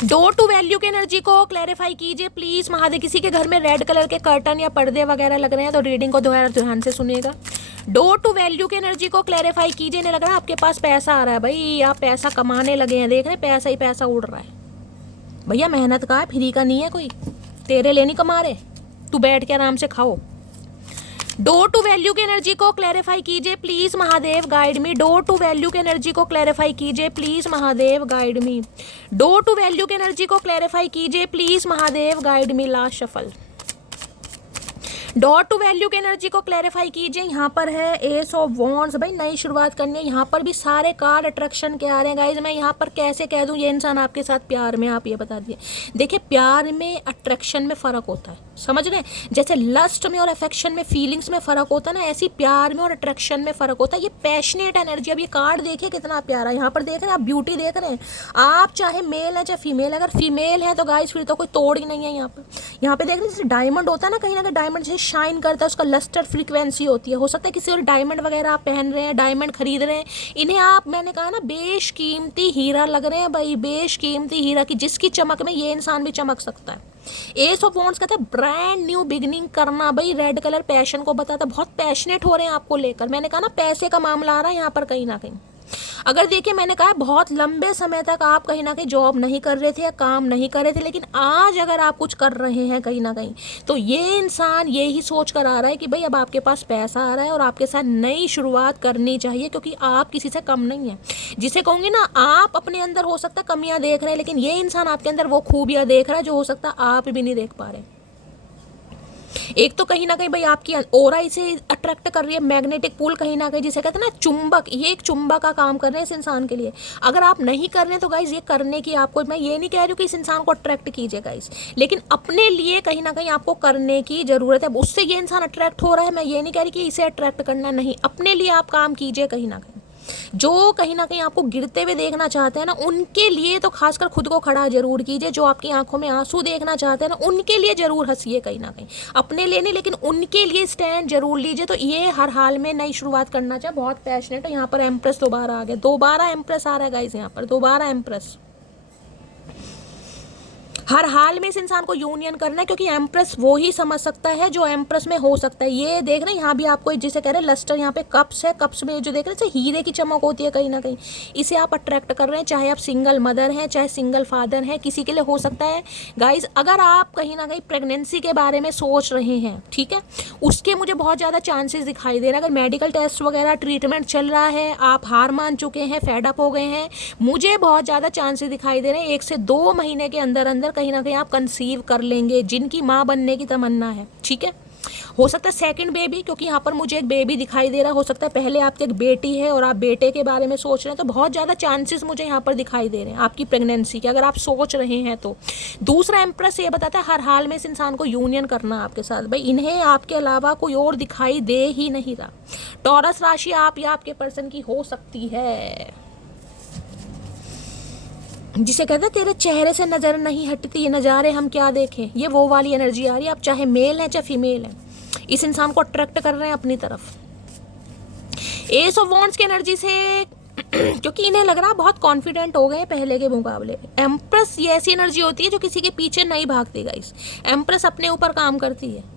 डोर टू वैल्यू की एनर्जी को क्लैरिफाई कीजिए प्लीज महादेव। किसी के घर में रेड कलर के कर्टन या पर्दे वगैरह लग रहे हैं तो रीडिंग को ध्यान से सुनिएगा। डोर टू वैल्यू की एनर्जी को क्लैरिफाई कीजिए। इन्हें लग रहा है आपके पास पैसा आ रहा है भाई, आप पैसा कमाने लगे हैं, देख रहे हैं पैसा ही पैसा उड़ रहा है। भैया मेहनत का है, फ्री का नहीं है कोई, तेरे लिए नहीं कमा रहे, तू बैठ के आराम से खाओ। डोर टू वैल्यू की एनर्जी को क्लैरिफाई कीजिए please Mahadev guide me. Door to value की एनर्जी को क्लैरिफाई कीजिए please Mahadev guide me. Door to value की एनर्जी को क्लैरिफाई कीजिए please Mahadev guide me. Last shuffle, dot to value की एनर्जी को क्लैरिफाई कीजिए। यहाँ पर है एस ऑफ वॉन्ड्स, भाई नई शुरुआत करनी है। यहाँ पर भी सारे कार्ड अट्रैक्शन के आ रहे हैं गाइज। मैं यहाँ पर कैसे कह दूँ ये इंसान आपके साथ प्यार में, आप ये बता दिए। देखिए प्यार में अट्रैक्शन में फ़र्क होता है, समझ रहे हैं? जैसे लस्ट में और अफेक्शन में, फीलिंग्स में फ़र्क होता है ना, ऐसी प्यार में और अट्रैक्शन में फ़र्क होता है। ये पैशनेट एनर्जी। अब ये कार्ड देखिए कितना प्यारा, यहाँ पर देख रहे हैं आप, ब्यूटी देख रहे हैं आप, चाहे मेल है चाहे फीमेल। अगर फीमेल है तो गाइज फिर तो कोई तोड़ ही नहीं है। यहाँ पे देख रहे हैं जैसे डायमंड होता है ना, कहीं ना कहीं डायमंड जैसे शाइन करता है, उसका लस्टर फ्रीक्वेंसी होती है। हो सकता है किसी और डायमंड वगैरह आप पहन रहे हैं, डायमंड खरीद रहे हैं, इन्हें आप, मैंने कहा ना बेशकीमती हीरा लग रहे हैं भाई, बेशकीमती हीरा की जिसकी चमक में ये इंसान भी चमक सकता है। एस ऑफ वॉन्ड्स कहता है ब्रांड न्यू बिगनिंग करना भाई। रेड कलर पैशन को बताता है, बहुत पैशनेट हो रहे हैं आपको लेकर। मैंने कहा ना पैसे का मामला आ रहा है यहाँ पर कहीं ना कहीं। अगर देखिए मैंने कहा बहुत लंबे समय तक आप कहीं ना कहीं जॉब नहीं कर रहे थे या काम नहीं कर रहे थे, लेकिन आज अगर आप कुछ कर रहे हैं कहीं ना कहीं, तो ये इंसान ये ही सोच कर आ रहा है कि भाई अब आपके पास पैसा आ रहा है और आपके साथ नई शुरुआत करनी चाहिए, क्योंकि आप किसी से कम नहीं है। जिसे कहूँगी ना, आप अपने अंदर हो सकता है कमियाँ देख रहे हैं, लेकिन ये इंसान आपके अंदर वो खूबियाँ देख रहा है जो हो सकता है आप भी नहीं देख पा रहे। एक तो कहीं ना कहीं भाई आपकी ओरा इसे अट्रैक्ट कर रही है, मैग्नेटिक पुल कहीं ना कहीं, जिसे कहते हैं ना चुंबक, ये एक चुंबक का काम कर रहे हैं इस इंसान के लिए। अगर आप नहीं कर रहे हैं तो गाइज ये करने की आपको, मैं ये नहीं कह रही हूँ कि इस इंसान को अट्रैक्ट कीजिए गाइज, लेकिन अपने लिए कहीं ना कहीं आपको करने की ज़रूरत है। उससे ये इंसान अट्रैक्ट हो रहा है, मैं ये नहीं कह रही कि इसे अट्रैक्ट करना नहीं, अपने लिए आप काम कीजिए कहीं ना कहीं। जो कहीं ना कहीं आपको गिरते हुए देखना चाहते हैं ना, उनके लिए तो खासकर खुद को खड़ा जरूर कीजिए। जो आपकी आंखों में आंसू देखना चाहते हैं ना, उनके लिए जरूर हंसिए कहीं ना कहीं, अपने लिए नहीं लेकिन उनके लिए स्टैंड जरूर लीजिए। तो ये हर हाल में नई शुरुआत करना चाहिए, बहुत पैशनेट है। यहाँ पर एम्प्रेस दोबारा आ गया, दोबारा एम्प्रेस आ रहा है गाइस, यहाँ पर दोबारा एम्प्रेस। हर हाल में इस इंसान को यूनियन करना है, क्योंकि एम्प्रेस वो ही समझ सकता है जो एम्प्रेस में हो सकता है। ये देख रहे हैं यहाँ भी आपको जिसे कह रहे हैं लस्टर, यहाँ पे कप्स है, कप्स में जो देख रहे हैं हीरे की चमक होती है कहीं ना कहीं, इसे आप अट्रैक्ट कर रहे हैं। चाहे आप सिंगल मदर हैं, चाहे सिंगल फादर हैं, किसी के लिए हो सकता है गाइज। अगर आप कहीं ना कहीं प्रेगनेंसी के बारे में सोच रहे हैं, ठीक है, उसके मुझे बहुत ज़्यादा चांसेस दिखाई दे रहे हैं। अगर मेडिकल टेस्ट वगैरह ट्रीटमेंट चल रहा है, आप हार मान चुके हैं, फेडअप हो गए हैं, मुझे बहुत ज़्यादा चांसेस दिखाई दे रहे हैं 1 से 2 महीने के अंदर अंदर कहीं ना कहीं आप कंसीव कर लेंगे, जिनकी माँ बनने की तमन्ना है, ठीक है। हो सकता है सेकंड बेबी, क्योंकि यहाँ पर मुझे एक बेबी दिखाई दे रहा है। हो सकता है पहले आपकी एक बेटी है और आप बेटे के बारे में सोच रहे हैं, तो बहुत ज़्यादा चांसेस मुझे यहाँ पर दिखाई दे रहे हैं आपकी प्रेगनेंसी के, अगर आप सोच रहे हैं तो। दूसरा एम्प्रेस ये बताता है हर हाल में इस इंसान को यूनियन करना आपके साथ, भाई इन्हें आपके अलावा कोई और दिखाई दे ही नहीं रहा। टॉरस राशि आप या आपके पर्सन की हो सकती है, जिसे कहते हैं तेरे चेहरे से नजर नहीं हटती, ये नज़ारे हम क्या देखें, ये वो वाली एनर्जी आ रही है। आप चाहे मेल हैं चाहे फीमेल हैं, इस इंसान को अट्रैक्ट कर रहे हैं अपनी तरफ। एस ऑफ वॉन्ड्स की एनर्जी से क्योंकि इन्हें लग रहा है बहुत कॉन्फिडेंट हो गए पहले के मुकाबले। एम्प्रेस ये ऐसी एनर्जी होती है जो किसी के पीछे नहीं भागती गाइस, एम्प्रेस अपने ऊपर काम करती है।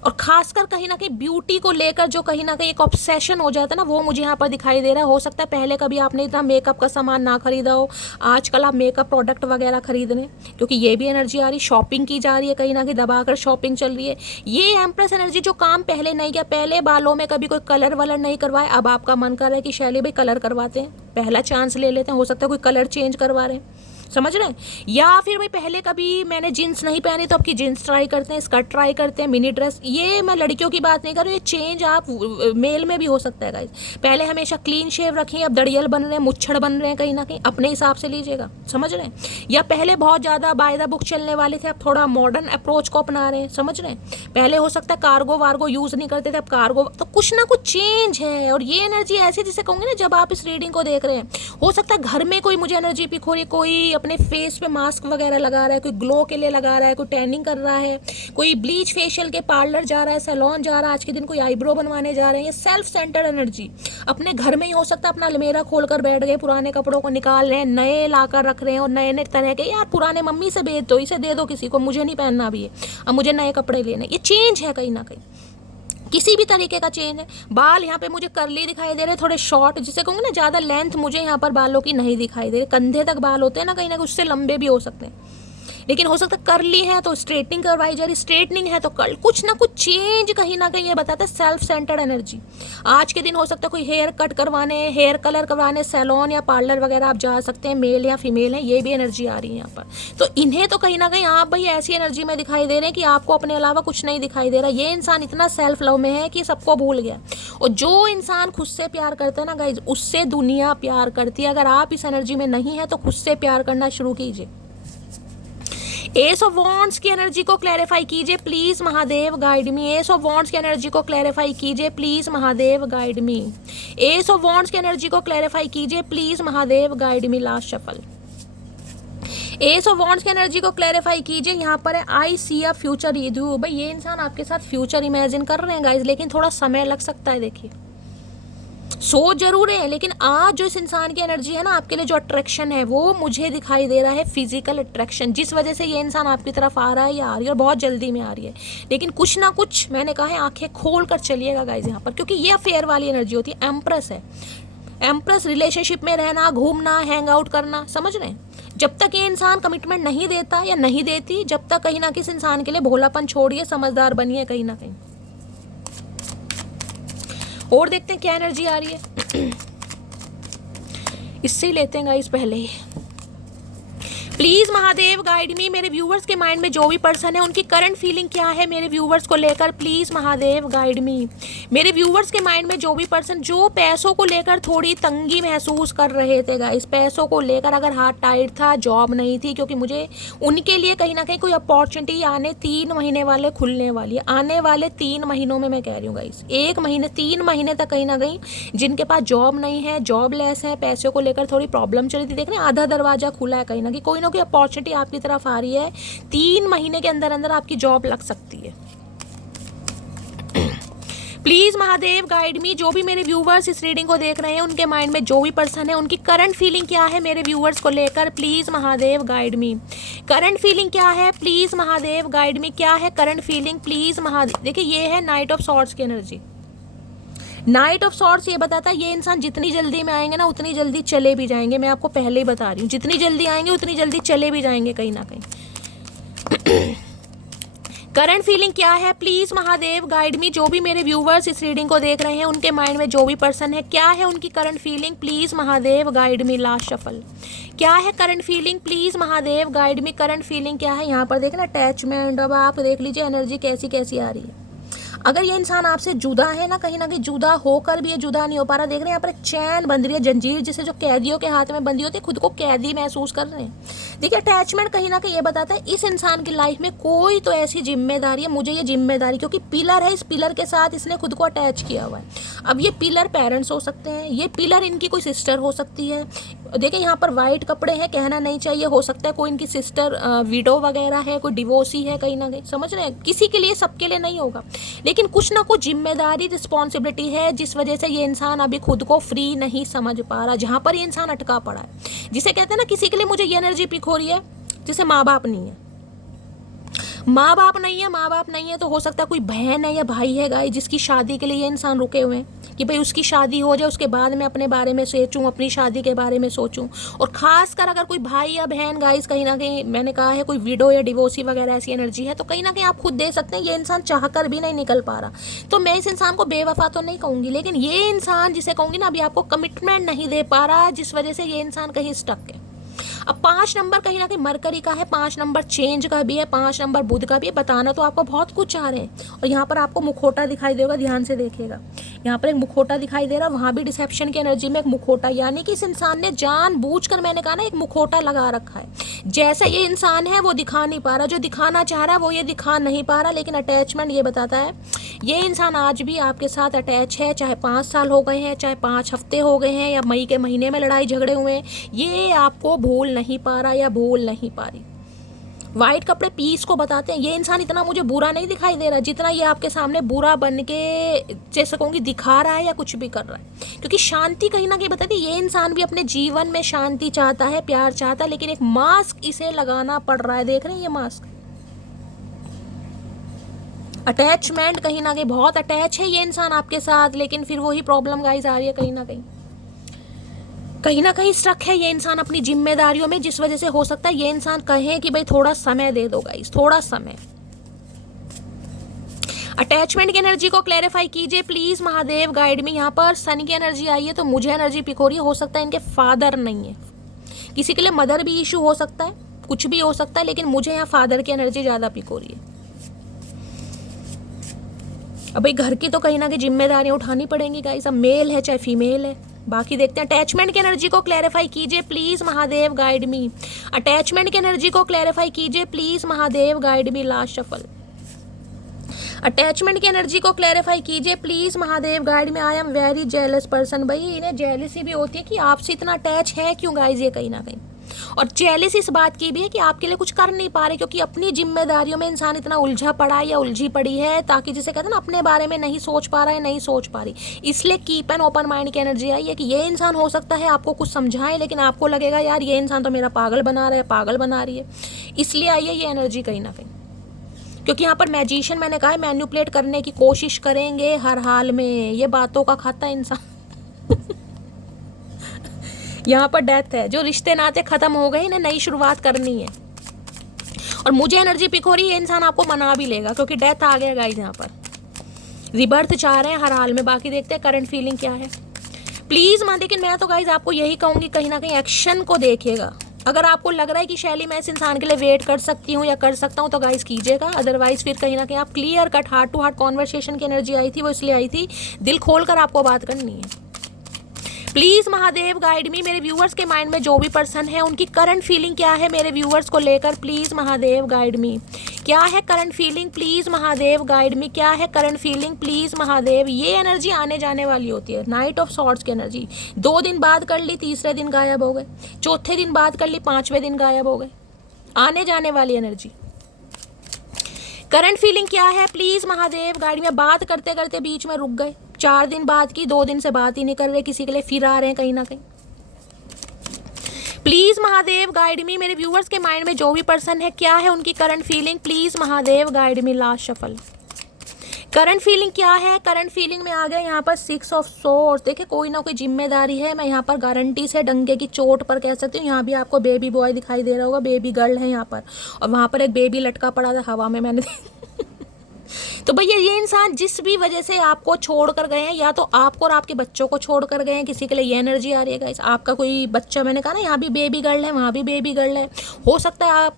और खासकर कहीं ना कहीं ब्यूटी को लेकर जो कहीं ना कहीं एक ऑब्सेशन हो जाता है ना, वो मुझे यहाँ पर दिखाई दे रहा है। हो सकता है पहले कभी आपने इतना मेकअप का सामान ना खरीदा हो, आजकल आप मेकअप प्रोडक्ट वगैरह खरीद रहे हैं, क्योंकि ये भी एनर्जी आ रही, शॉपिंग की जा रही है, कहीं ना कहीं दबाकर शॉपिंग चल रही है। ये एम्प्रेस एनर्जी जो काम पहले नहीं किया, पहले बालों में कभी कोई कलर वलर नहीं करवाए, अब आपका मन कर रहा है कि शैली भाई कलर करवाते हैं, पहला चांस ले लेते हैं। हो सकता है कोई कलर चेंज करवा रहे हैं, समझ रहे हैं। या फिर भाई पहले कभी मैंने जीन्स नहीं पहनी तो आपकी जीन्स ट्राई करते हैं, स्कर्ट ट्राई करते हैं, मिनी ड्रेस। ये मैं लड़कियों की बात नहीं कर रही, ये चेंज आप मेल में भी हो सकता है गाइस। पहले हमेशा क्लीन शेव रखिए, अब दड़ियल बन रहे हैं, मुच्छड़ बन रहे हैं, कहीं ना कहीं अपने हिसाब से लीजिएगा, समझ रहे हैं। या पहले बहुत ज़्यादा बाय द बुक चलने वाले थे, अब थोड़ा मॉडर्न अप्रोच को अपना रहे हैं, समझ रहे हैं। पहले हो सकता है कार्गो वार्गो यूज़ नहीं करते थे, अब कार्गो, तो कुछ ना कुछ चेंज है। और ये एनर्जी ऐसी जिसे कहूँगी ना, जब आप इस रीडिंग को देख रहे हैं, हो सकता है घर में कोई मुझे एनर्जी पिक हो रही है, कोई अपने फेस पे मास्क वगैरह लगा रहा है, कोई ग्लो के लिए लगा रहा है, कोई टैनिंग कर रहा है, कोई ब्लीच फेशियल के पार्लर जा रहा है, सैलून जा रहा है, आज के दिन कोई आईब्रो बनवाने जा रहे हैं। ये सेल्फ सेंटर्ड एनर्जी अपने घर में ही हो सकता है, अपना अलमीरा खोल कर बैठ गए, पुराने कपड़ों को निकाल रहे हैं, नए लाकर रख रहे हैं, और नए नए तरह के, यार पुराने मम्मी से बेच दो, इसे दे दो किसी को, मुझे नहीं पहनना अभी है, अब मुझे नए कपड़े लेने। ये चेंज है कहीं ना कहीं, किसी भी तरीके का चेंज है। बाल यहाँ पे मुझे कर्ली दिखाई दे रहे हैं, थोड़े शॉर्ट, जिसे कहूँगी ना ज़्यादा लेंथ मुझे यहाँ पर बालों की नहीं दिखाई दे रही। कंधे तक बाल होते हैं ना, कहीं ना कहीं उससे लंबे भी हो सकते हैं, लेकिन हो सकता है कर्ली है तो स्ट्रेटनिंग करवाई जा रही, स्ट्रेटनिंग है तो कल कुछ ना कुछ चेंज कहीं ना कहीं ये बताता है सेल्फ सेंटर्ड एनर्जी। आज के दिन हो सकता है कोई हेयर कट करवाने, हेयर कलर करवाने, सैलून या पार्लर वगैरह आप जा सकते हैं, मेल या फीमेल है, ये भी एनर्जी आ रही है यहाँ पर। तो इन्हें तो कहीं ना कहीं आप भाई ऐसी एनर्जी में दिखाई दे रहे हैं कि आपको अपने अलावा कुछ नहीं दिखाई दे रहा। ये इंसान इतना सेल्फ लव में है कि सबको भूल गया। और जो इंसान खुद से प्यार करता है ना गाइज, उससे दुनिया प्यार करती है। अगर आप इस एनर्जी में नहीं है तो खुद से प्यार करना शुरू कीजिए। एस ऑफ वॉन्ड्स की एनर्जी को क्लैरिफाई कीजिए please, Mahadev guide me. S of wands की एनर्जी को क्लैरिफाई कीजिए please, Mahadev guide me. S of wands की एनर्जी को क्लैरिफाई कीजिए please, Mahadev guide me. Last shuffle. S of wands की एनर्जी को क्लैरिफाई कीजिए। यहाँ पर है आई सी अ फ्यूचर विद यू। भाई ये इंसान आपके साथ फ्यूचर इमेजिन कर रहे हैं गाइज, लेकिन थोड़ा समय लग सकता है। देखिए सोच जरूर है, लेकिन आज जो इस इंसान की एनर्जी है ना, आपके लिए जो अट्रैक्शन है वो मुझे दिखाई दे रहा है फिजिकल अट्रैक्शन, जिस वजह से ये इंसान आपकी तरफ आ रहा है या आ रही है, और बहुत जल्दी में आ रही है। लेकिन कुछ ना कुछ मैंने कहा है, आंखें खोल कर चलिएगा गाइज यहाँ पर, क्योंकि ये अफेयर वाली एनर्जी होती है। एम्प्रेस है, एम्प्रेस रिलेशनशिप में रहना, घूमना, हैंग आउट करना, समझ रहे हैं। जब तक ये इंसान कमिटमेंट नहीं देता या नहीं देती, जब तक कहीं ना किसी इंसान के लिए भोलापन छोड़िए, समझदार बनिए कहीं ना कहीं। और देखते हैं क्या एनर्जी आ रही है। इससे ही लेते हैं गाइस पहले ही। Please Mahadev guide me. मेरे व्यूवर्स के माइंड में जो भी पर्सन है, उनकी करंट फीलिंग क्या है मेरे व्यूवर्स को लेकर, प्लीज महादेव गाइड मी। मेरे व्यूवर्स के माइंड में जो भी पर्सन जो पैसों को लेकर थोड़ी तंगी महसूस कर रहे थे गाइस, पैसों को लेकर अगर हाथ टाइट था, जॉब नहीं थी, क्योंकि मुझे उनके लिए कहीं ना कहीं कोई अपॉर्चुनिटी आने 3 महीने वाले खुलने वाली है। आने वाले 3 महीनों में मैं कह रही हूँ गाइस, 1 महीने 3 महीने तक कहीं ना कहीं जिनके पास जॉब नहीं है, जॉबलेस है, पैसों को लेकर थोड़ी प्रॉब्लम चल रही थी, देख रहे हैं आधा दरवाजा खुला है, कहीं ना कहीं कोई ना कोई अपॉर्चुनिटी आपकी तरफ आ रही है। 3 महीने के अंदर अंदर आपकी जॉब लग सकती है। प्लीज महादेव गाइड मी, जो भी मेरे व्यूवर्स इस रीडिंग को देख रहे हैं उनके माइंड में जो भी पर्सन है उनकी करंट फीलिंग क्या है मेरे व्यूवर्स को लेकर, please Mahadev guide me. Current feeling क्या है प्लीज महादेव गाइड मी, क्या है करंट फीलिंग प्लीज महादेव। देखिए ये है नाइट ऑफ सॉर्ड्स की एनर्जी। नाइट ऑफ सॉर्ड्स ये बताता है ये इंसान जितनी जल्दी में आएंगे ना उतनी जल्दी चले भी जाएंगे। मैं आपको पहले ही बता रही हूँ, जितनी जल्दी आएंगे उतनी जल्दी चले भी जाएंगे कहीं ना कहीं। करंट फीलिंग क्या है प्लीज महादेव गाइड मी, जो भी मेरे व्यूवर्स इस रीडिंग को देख रहे हैं उनके माइंड में जो भी पर्सन है क्या है उनकी current feeling please Mahadev guide me. Last shuffle, क्या है current feeling please Mahadev guide me. Current feeling क्या है यहाँ पर देखना अटैचमेंट। अब आप देख लीजिए एनर्जी कैसी कैसी आ रही है। अगर ये इंसान आपसे जुदा है ना, कहीं ना कहीं जुदा होकर भी ये जुदा नहीं हो पा रहा। देख रहे हैं यहाँ पर एक चैन बंध रही है, जंजीर जिसे जो कैदियों के हाथ में बंधी होती है, खुद को कैदी महसूस कर रहे हैं। देखिए अटैचमेंट कहीं ना कहीं ये बताता है इस इंसान की लाइफ में कोई तो ऐसी जिम्मेदारी है, मुझे ये जिम्मेदारी, क्योंकि पिलर है, इस पिलर के साथ इसने खुद को अटैच किया हुआ है। अब ये पिलर पेरेंट्स हो सकते हैं, ये पिलर इनकी कोई सिस्टर हो सकती है। देखिए यहाँ पर वाइट कपड़े हैं, कहना नहीं चाहिए, हो सकता है कोई इनकी सिस्टर विडो वगैरह है, कोई डिवोर्सी है कहीं ना कहीं, समझ रहे हैं। किसी के लिए सबके लिए नहीं होगा, लेकिन कुछ ना कुछ जिम्मेदारी रिस्पॉन्सिबिलिटी है जिस वजह से ये इंसान अभी खुद को फ्री नहीं समझ पा रहा। जहाँ पर ये इंसान अटका पड़ा है, जिसे कहते हैं ना किसी के लिए मुझे ये एनर्जी पिक हो रही है जिसे माँ बाप नहीं है। माँ बाप नहीं है तो हो सकता है कोई बहन है या भाई है गाइस जिसकी शादी के लिए ये इंसान रुके हुए हैं कि भाई उसकी शादी हो जाए, उसके बाद मैं अपने बारे में सोचूं, अपनी शादी के बारे में सोचूं। और खासकर अगर कोई भाई या बहन गाइस कहीं ना कहीं मैंने कहा है कोई विडो या डिवोर्सी वगैरह ऐसी एनर्जी है, तो कहीं ना कहीं आप खुद दे सकते हैं ये इंसान चाहकर भी नहीं निकल पा रहा। तो मैं इस इंसान को बेवफा तो नहीं कहूँगी, लेकिन ये इंसान जिसे कहूँगी ना अभी आपको कमिटमेंट नहीं दे पा रहा, जिस वजह से ये इंसान कहीं स्टक है। अब 5 नंबर कहीं ना कहीं मरकरी का है, 5 नंबर चेंज का भी है, 5 नंबर बुध का भी है। बताना तो आपको बहुत कुछ चाह रहे हैं। और यहाँ पर आपको मुखोटा दिखाई देगा, ध्यान से देखिएगा, यहाँ पर एक मुखोटा दिखाई दे रहा, वहाँ भी डिसेप्शन की एनर्जी में एक मुखोटा, यानी कि इस इंसान ने जानबूझकर, मैंने कहा ना, एक मुखोटा लगा रखा है। जैसा ये इंसान है वो दिखा नहीं पा रहा, जो दिखाना चाह रहा है वो ये दिखा नहीं पा रहा। लेकिन अटैचमेंट ये बताता है ये इंसान आज भी आपके साथ अटैच है, चाहे 5 साल हो गए हैं, चाहे 5 हफ्ते हो गए हैं, या मई के महीने में लड़ाई झगड़े हुए हैं, ये आपको भूल नहीं पा रहा या भूल नहीं पा रही। वाइट कपड़े पीस को बताते हैं। ये इंसान इतना मुझे बुरा नहीं दिखाई दे रहा जितना ये आपके सामने बुरा बन के, जैसे कहूँगी, दिखा रहा है या कुछ भी कर रहा है। क्योंकि शांति कहीं ना कहीं बताती है ये इंसान भी अपने जीवन में शांति चाहता है, प्यार चाहता है, लेकिन एक मास्क इसे लगाना पड़ रहा है। देख रहे हैं ये मास्क, अटैचमेंट कहीं ना कहीं बहुत अटैच है ये इंसान आपके साथ, लेकिन फिर वही प्रॉब्लम गाइस आ रही है, कहीं ना कहीं स्ट्रक है ये इंसान अपनी जिम्मेदारियों में, जिस वजह से हो सकता है ये इंसान कहे कि भाई थोड़ा समय दे दो गाइस, थोड़ा समय। अटैचमेंट की एनर्जी को क्लैरिफाई कीजिए प्लीज महादेव गाइड में। यहाँ पर सन की एनर्जी आई है तो मुझे एनर्जी पिक हो रही है, हो सकता है इनके फादर नहीं है, किसी के लिए मदर भी इशू हो सकता है, कुछ भी हो सकता है, लेकिन मुझे यहाँ फादर की एनर्जी ज्यादा पिक हो रही है। अब भाई घर की तो कहीं ना कहीं जिम्मेदारियां उठानी पड़ेंगी गाइस, अब मेल है चाहे फीमेल है। बाकी देखते हैं। अटैचमेंट की एनर्जी को क्लैरिफाई कीजिए please Mahadev guide me. Attachment की एनर्जी को क्लैरिफाई कीजिए please Mahadev guide me. Last shuffle. Attachment की एनर्जी को क्लैरिफाई कीजिए प्लीज महादेव गाइड में। I am very jealous person. भाई इन्हें जेलसी भी होती है कि आपसे इतना अटैच है क्यों गाइज ये कहीं ना कहीं, और जेलस इस बात की भी है कि आपके लिए कुछ कर नहीं पा रहे, क्योंकि अपनी जिम्मेदारियों में इंसान इतना उलझा पड़ा है या उलझी पड़ी है, ताकि जिसे कहते हैं ना अपने बारे में नहीं सोच पा रहा है, नहीं सोच पा रही। इसलिए कीप एन ओपन माइंड की एनर्जी आई है कि ये इंसान हो सकता है आपको कुछ समझाए, लेकिन आपको लगेगा यार ये इंसान तो मेरा पागल बना रहा है, पागल बना रही है, इसलिए आई है ये एनर्जी कहीं ना कहीं। क्योंकि यहाँ पर मैजिशियन, मैंने कहा है, मैन्युपुलेट करने की कोशिश करेंगे हर हाल में, ये बातों का खाता इंसान। यहाँ पर डेथ है, जो रिश्ते नाते खत्म हो गए, इन्हें नई शुरुआत करनी है। और मुझे एनर्जी पिक हो रही है ये इंसान आपको मना भी लेगा, क्योंकि डेथ आ गया गाइस, यहाँ पर रिबर्थ चाह रहे हैं हर हाल में। बाकी देखते हैं करंट फीलिंग क्या है प्लीज मां। लेकिन मैं तो गाइस आपको यही कहूंगी, कहीं ना कहीं एक्शन को देखिएगा। अगर आपको लग रहा है कि शैली मैं इस इंसान के लिए वेट कर सकती हूँ या कर सकता हूँ तो गाइस कीजिएगा, अदरवाइज फिर कहीं ना कहीं आप clear cut heart to heart conversation की एनर्जी आई थी, वो इसलिए आई थी दिल खोल कर आपको बात करनी है। Please Mahadev guide me. मेरे व्यूअर्स के माइंड में जो भी पर्सन है उनकी करंट फीलिंग क्या है मेरे व्यूअर्स को लेकर, प्लीज महादेव गाइड मी। क्या है current feeling please Mahadev guide me. क्या है करंट फीलिंग प्लीज महादेव। ये एनर्जी आने जाने वाली होती है, नाइट ऑफ सॉर्ड्स की एनर्जी। 2 दिन बाद कर ली, तीसरे दिन गायब हो गए, चौथे दिन बाद कर ली, 5वें दिन गायब हो गए। आने जाने वाली एनर्जी। करंट फीलिंग क्या है प्लीज महादेव गाइड में। बात करते करते बीच में रुक गए, 4 दिन बात की, 2 दिन से बात ही नहीं कर रहे, किसी के लिए फिर आ रहे हैं कहीं ना कहीं। प्लीज महादेव गाइड मी, मेरे व्यूअर्स के माइंड में जो भी पर्सन है क्या है उनकी current feeling, please Mahadev guide me. Last shuffle, current feeling क्या है। करंट फीलिंग में आ गया यहाँ पर 6 ऑफ सोर्ड्स। देखिए कोई ना कोई जिम्मेदारी है, मैं यहाँ पर गारंटी से डंके की चोट पर कह सकती हूँ। यहाँ भी आपको बेबी बॉय दिखाई दे रहा होगा, बेबी गर्ल है यहाँ पर, और वहाँ पर एक बेबी लटका पड़ा था हवा में, मैंने तो भैया ये इंसान जिस भी वजह से आपको छोड़ कर गए हैं, या तो आपको और आपके बच्चों को छोड़ कर गए हैं, किसी के लिए ये एनर्जी आ रही है गाइस। आपका कोई बच्चा, मैंने कहा ना यहाँ भी बेबी गर्ल है, वहाँ भी बेबी गर्ल है। हो सकता है आप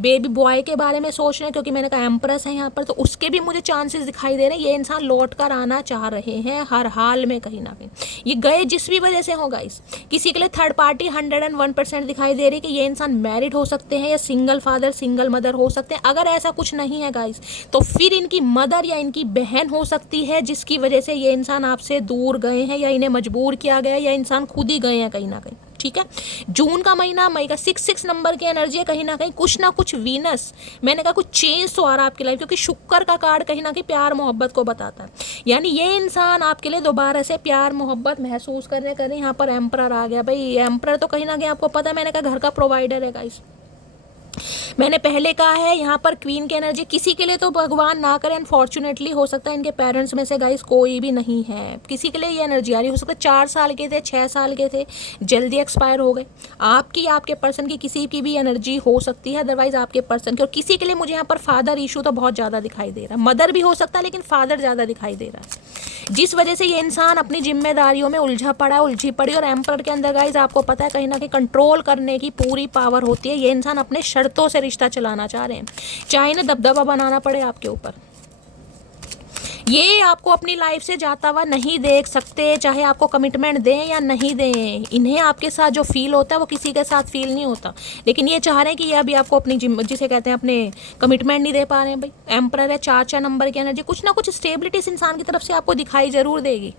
बेबी बॉय के बारे में सोच रहे हैं, क्योंकि मैंने कहा एम्प्रेस है यहाँ पर, तो उसके भी मुझे चांसेस दिखाई दे रहे हैं। ये इंसान लौट कर आना चाह रहे हैं हर हाल में, कहीं ना कहीं ये गए जिस भी वजह से हो गाइस। किसी के लिए थर्ड पार्टी 101% दिखाई दे रही है कि ये इंसान मैरिड हो सकते हैं, या सिंगल फादर सिंगल मदर हो सकते हैं। अगर ऐसा कुछ नहीं है गाइस, तो फिर इनकी मदर या इनकी बहन हो सकती है, जिसकी वजह से ये इंसान आपसे दूर गए हैं, या इन्हें मजबूर किया गया, या इंसान खुद ही गए हैं कहीं ना कहीं। ठीक है, जून का महीना, मई का 6 नंबर की एनर्जी है, कहीं ना कहीं कुछ ना कुछ वीनस, मैंने कहा कुछ चेंज तो आ रहा है आपकी लाइफ, क्योंकि शुक्र का कार्ड कहीं ना कहीं प्यार मोहब्बत को बताता है। यानी ये इंसान आपके लिए दोबारा से प्यार मोहब्बत महसूस करने करें। यहाँ पर एम्परर आ गया भाई। एम्परर तो कहीं ना कहीं आपको पता है, मैंने कहा घर का प्रोवाइडर है गाइस। मैंने पहले कहा है यहाँ पर क्वीन की एनर्जी, किसी के लिए तो भगवान ना करे, अनफॉर्चुनेटली हो सकता है इनके पेरेंट्स में से गाइस कोई भी नहीं है, किसी के लिए ये एनर्जी आ रही हो सकता है 4 साल के थे, 6 साल के थे, जल्दी एक्सपायर हो गए। आपकी, आपके पर्सन की, किसी की भी एनर्जी हो सकती है, अदरवाइज आपके पर्सन की। और किसी के लिए मुझे यहाँ पर फादर इशू तो बहुत ज़्यादा दिखाई दे रहा है, मदर भी हो सकता है लेकिन फादर ज़्यादा दिखाई दे रहा है, जिस वजह से ये इंसान अपनी जिम्मेदारियों में उलझा पड़ा है, उलझी पड़ी। और एम्परर के अंदर गाइस आपको पता है कहीं ना कहीं कंट्रोल करने की पूरी पावर होती है। ये इंसान अपने शर्तों से रिश्ता चलाना चाह रहे हैं, चाहे ना दबदबा बनाना पड़े आपके ऊपर। ये आपको अपनी लाइफ से जाता हुआ नहीं देख सकते, चाहे आपको कमिटमेंट दें या नहीं दें। इन्हें आपके साथ जो फील होता है वो किसी के साथ फील नहीं होता, लेकिन ये चाह रहे हैं कि ये अभी आपको अपनी जिसे कहते हैं अपने कमिटमेंट नहीं दे पा रहे हैं भाई। एम्परर है, 4 नंबर की एनर्जी, कुछ ना कुछ स्टेबिलिटी इस इंसान की तरफ से आपको दिखाई जरूर देगी।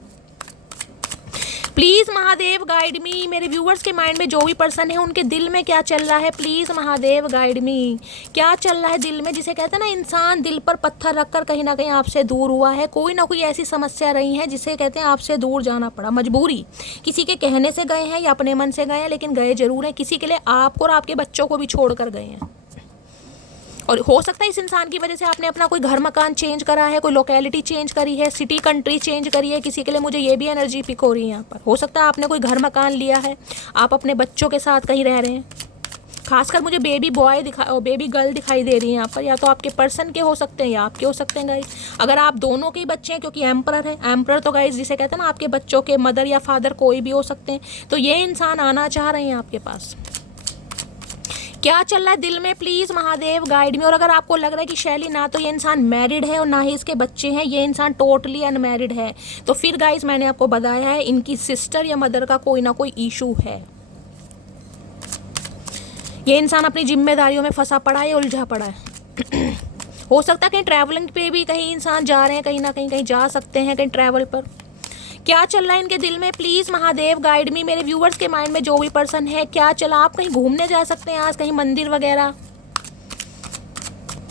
प्लीज महादेव गाइड मी, मेरे व्यूअर्स के माइंड में जो भी पर्सन है उनके दिल में क्या चल रहा है, प्लीज महादेव गाइड मी। क्या चल रहा है दिल में, जिसे कहते हैं ना इंसान दिल पर पत्थर रखकर कहीं ना कहीं आपसे दूर हुआ है। कोई ना कोई ऐसी समस्या रही है जिसे कहते हैं आपसे दूर जाना पड़ा, मजबूरी। किसी के कहने से गए हैं या अपने मन से गए हैं, लेकिन गए जरूर हैं। किसी के लिए आपको और आपके बच्चों को भी छोड़ कर गए हैं, और हो सकता है इस इंसान की वजह से आपने अपना कोई घर मकान चेंज करा है, कोई लोकेलिटी चेंज करी है, सिटी कंट्री चेंज करी है। किसी के लिए मुझे ये भी एनर्जी पिक हो रही है यहाँ पर। हो सकता है आपने कोई घर मकान लिया है, आप अपने बच्चों के साथ कहीं रह रहे हैं। खासकर मुझे बेबी बॉय बेबी गर्ल दिखाई दे रही है यहाँ पर, या तो आपके पर्सन के हो सकते हैं या आपके हो सकते हैं गाइस। अगर आप दोनों के ही बच्चे हैं, क्योंकि एम्परर है, एम्परर तो गाइस जिसे कहते हैं ना आपके बच्चों के मदर या फादर कोई भी हो सकते हैं, तो ये इंसान आना चाह रहे हैं आपके पास। क्या चल रहा है दिल में, प्लीज महादेव गाइड में। और अगर आपको लग रहा है कि शैली ना तो ये इंसान मैरिड है और ना ही इसके बच्चे हैं, ये इंसान टोटली अनमैरिड है, तो फिर गाइस मैंने आपको बताया है इनकी सिस्टर या मदर का कोई ना कोई इशू है। ये इंसान अपनी जिम्मेदारियों में फंसा पड़ा है, उलझा पड़ा है। हो सकता है कहीं ट्रैवलिंग पे भी कहीं इंसान जा रहे हैं, कहीं ना कहीं जा सकते हैं कहीं ट्रैवल पर। क्या चल रहा है इनके दिल में, प्लीज महादेव गाइड मी। मेरे व्यूवर्स के माइंड में जो भी पर्सन है क्या चला, आप कहीं घूमने जा सकते हैं आज, कहीं मंदिर वगैरह,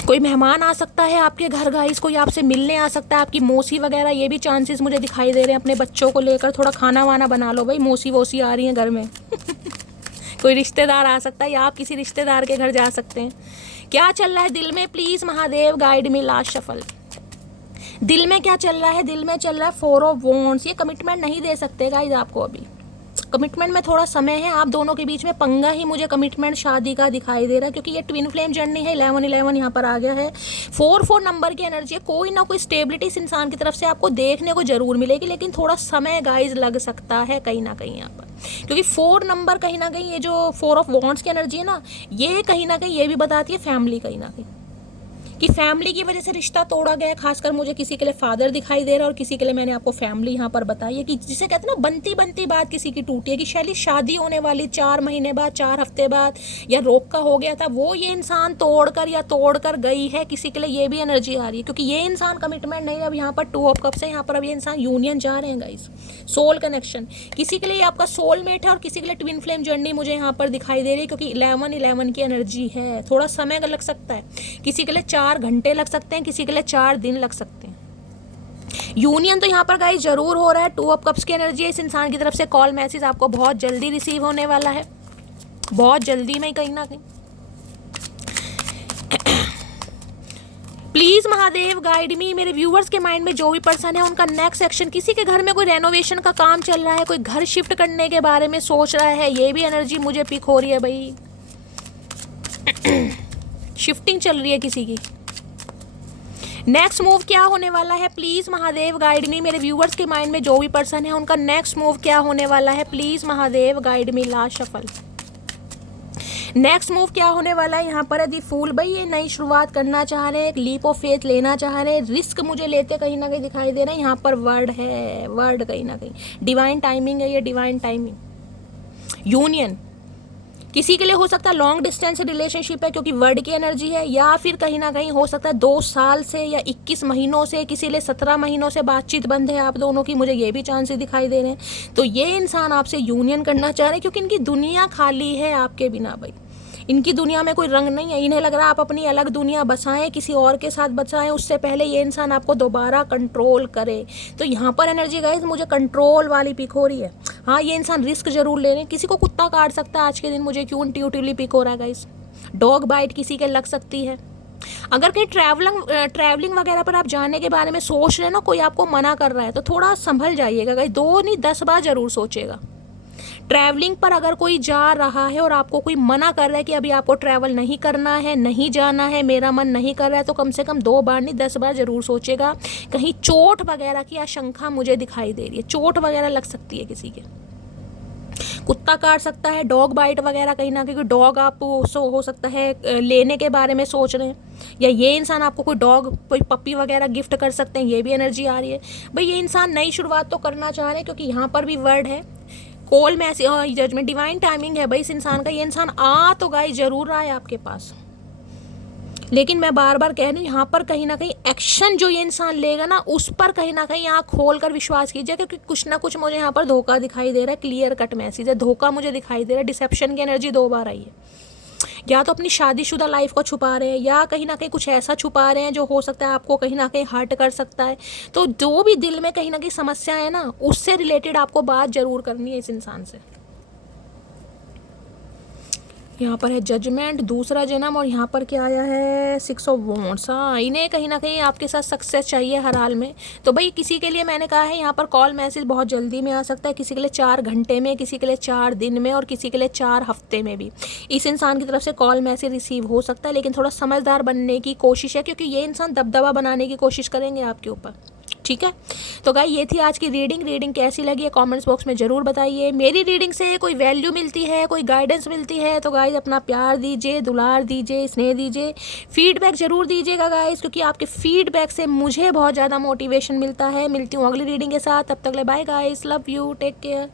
कोई मेहमान आ सकता है आपके घर गाइस, कोई आपसे मिलने आ सकता है, आपकी मौसी वगैरह, ये भी चांसेस मुझे दिखाई दे रहे हैं। अपने बच्चों को लेकर थोड़ा खाना वाना बना लो भाई, मौसी वोसी आ रही हैं घर में। कोई रिश्तेदार आ सकता है, या आप किसी रिश्तेदार के घर जा सकते हैं। क्या चल रहा है दिल में, please Mahadev guide me. Last shuffle, दिल में क्या चल रहा है, दिल में चल रहा है 4 ऑफ वॉन्ड्स। ये कमिटमेंट नहीं दे सकते गाइस आपको, अभी कमिटमेंट में थोड़ा समय है, आप दोनों के बीच में पंगा ही मुझे कमिटमेंट शादी का दिखाई दे रहा है, क्योंकि ये ट्विन फ्लेम जर्नी है। 11 यहाँ पर आ गया है, 4 नंबर की एनर्जी है। कोई ना कोई स्टेबिलिटी इस इंसान की तरफ से आपको देखने को जरूर मिलेगी, लेकिन थोड़ा समय गाइस लग सकता है कहीं ना कहीं यहाँ पर, क्योंकि 4 नंबर कहीं ना कहीं, ये जो 4 ऑफ वॉन्ड्स की एनर्जी है ना, ये कहीं ना कहीं ये भी बताती है फैमिली, कहीं ना कहीं कि फैमिली की वजह से रिश्ता तोड़ा गया। खासकर मुझे किसी के लिए फादर दिखाई दे रहा है, और किसी के लिए मैंने आपको फैमिली यहाँ पर बताई है, कि जिसे कहते हैं ना बनती बनती बात किसी की टूटी है, कि शैली शादी होने वाली 4 महीने बाद, 4 हफ्ते बाद, या रोक का हो गया था, वो ये इंसान तोड़कर या तोड़कर गई है। किसी के लिए ये भी एनर्जी आ रही है, क्योंकि ये इंसान कमिटमेंट नहीं है। अब यहाँ पर 2 ऑफ कप्स है, यहाँ पर अब ये इंसान यूनियन जा रहे हैं गाइस, सोल कनेक्शन। किसी के लिए आपका सोलमेट है, और किसी के लिए ट्विन फ्लेम जर्नी मुझे यहाँ पर दिखाई दे रही है, क्योंकि 11 की एनर्जी है। थोड़ा समय लग सकता है, किसी के लिए 4 4 घंटे लग सकते हैं, किसी के लिए 4 दिन लग सकते हैं। यूनियन तो यहाँ पर गाइस जरूर हो रहा है। 2 ऑफ कप्स की एनर्जी है। इस इंसान की तरफ से कॉल मैसेज आपको बहुत जल्दी रिसीव होने वाला है, बहुत जल्दी में कहीं ना कहीं। Please Mahadev guide me. मेरे व्यूअर्स के माइंड में जो भी पर्सन है उनका नेक्स्ट एक्शन, किसी के घर में कोई रेनोवेशन का काम चल रहा है, कोई घर शिफ्ट करने के बारे में सोच रहा है, ये भी एनर्जी मुझे पिक हो रही है भाई। शिफ्टिंग चल रही है किसी की। नेक्स्ट मूव क्या होने वाला है प्लीज महादेव गाइड मी। मेरे व्यूअर्स के माइंड में जो भी पर्सन है उनका नेक्स्ट मूव क्या होने वाला है, please Mahadev guide me. Last shuffle. Next move क्या होने वाला है यहाँ पर है दी फूल। भाई ये नई शुरुआत करना चाह रहे हैं, एक लीप ऑफ फेथ लेना चाह रहे हैं, रिस्क मुझे लेते कहीं ना कहीं दिखाई दे रहे हैं। यहाँ पर वर्ड है, वर्ड कहीं ना कहीं डिवाइन टाइमिंग है, ये डिवाइन टाइमिंग। यूनियन किसी के लिए हो सकता है लॉन्ग डिस्टेंस रिलेशनशिप है क्योंकि वर्ड की एनर्जी है, या फिर कहीं ना कहीं हो सकता है 2 साल से या 21 महीनों से, किसी लिए 17 महीनों से बातचीत बंद है आप दोनों की, मुझे ये भी चांसेस दिखाई दे रहे हैं। तो ये इंसान आपसे यूनियन करना चाह रहे हैं क्योंकि इनकी दुनिया खाली है आपके बिना भाई। इनकी दुनिया में कोई रंग नहीं है। इन्हें लग रहा है आप अपनी अलग दुनिया बसाएं, किसी और के साथ बसाएं, उससे पहले ये इंसान आपको दोबारा कंट्रोल करे। तो यहाँ पर एनर्जी गाइस मुझे कंट्रोल वाली पिक हो रही है। हाँ ये इंसान रिस्क जरूर ले रहे हैं। किसी को कुत्ता काट सकता है आज के दिन, मुझे क्यों इंट्यूटिवली पिक हो रहा है गाइस। डॉग बाइट किसी के लग सकती है। अगर कहीं ट्रैवलिंग वगैरह पर आप जाने के बारे में सोच रहे हैं ना, कोई आपको मना कर रहा है तो थोड़ा संभल जाइएगा गाइस। 2 नहीं 10 बार जरूर सोचेगा। ट्रैवलिंग पर अगर कोई जा रहा है और आपको कोई मना कर रहा है कि अभी आपको ट्रैवल नहीं करना है, नहीं जाना है, मेरा मन नहीं कर रहा है, तो कम से कम 2 बार नहीं 10 बार जरूर सोचेगा। कहीं चोट वगैरह की आशंका मुझे दिखाई दे रही है, चोट वगैरह लग सकती है किसी के, कुत्ता काट सकता है, डॉग बाइट वगैरह कहीं ना कहीं डॉग आप हो सकता है लेने के बारे में सोच रहे हैं, या ये इंसान आपको कोई डॉग कोई पप्पी वगैरह गिफ्ट कर सकते हैं, ये भी एनर्जी आ रही है। भाई ये इंसान नई शुरुआत तो करना चाह रहे हैं क्योंकि यहाँ पर भी वर्ड है call message judgement divine timing है भाई इस इंसान का। ये इंसान आ तो गाइस जरूर रहा है आपके पास, लेकिन मैं बार बार कह रही हूँ यहाँ पर कहीं ना कहीं एक्शन जो ये इंसान लेगा ना उस पर कहीं ना कहीं आँख खोल कर विश्वास कीजिए, क्योंकि कुछ ना कुछ मुझे यहाँ पर धोखा दिखाई दे रहा है। क्लियर कट मैसेज है, धोखा मुझे दिखाई दे रहा है। डिसेप्शन की एनर्जी 2 बार आई है। या तो अपनी शादीशुदा लाइफ को छुपा रहे हैं, या कहीं ना कहीं कुछ ऐसा छुपा रहे हैं जो हो सकता है आपको कहीं ना कहीं हर्ट कर सकता है। तो जो भी दिल में कहीं ना कहीं समस्या है ना, उससे रिलेटेड आपको बात जरूर करनी है इस इंसान से। यहाँ पर है जजमेंट, दूसरा जन्म, और यहाँ पर क्या आया है 6 ऑफ वॉन्ड्स। हाँ इन्हें कहीं ना कहीं आपके साथ सक्सेस चाहिए हर हाल में। तो भाई किसी के लिए मैंने कहा है यहाँ पर कॉल मैसेज बहुत जल्दी में आ सकता है, किसी के लिए 4 घंटे में, किसी के लिए 4 दिन में, और किसी के लिए 4 हफ्ते में भी इस इंसान की तरफ से कॉल मैसेज रिसीव हो सकता है। लेकिन थोड़ा समझदार बनने की कोशिश है क्योंकि ये इंसान दबदबा बनाने की कोशिश करेंगे आपके ऊपर। ठीक है, तो गाइस ये थी आज की रीडिंग कैसी लगी है कमेंट्स बॉक्स में ज़रूर बताइए। मेरी रीडिंग से कोई वैल्यू मिलती है, कोई गाइडेंस मिलती है तो गाइस अपना प्यार दीजिए, दुलार दीजिए, स्नेह दीजिए, फीडबैक ज़रूर दीजिएगा गाइस, क्योंकि आपके फीडबैक से मुझे बहुत ज़्यादा मोटिवेशन मिलता है। मिलती हूँ अगली रीडिंग के साथ, तब तक ले bye guys, love you, take care.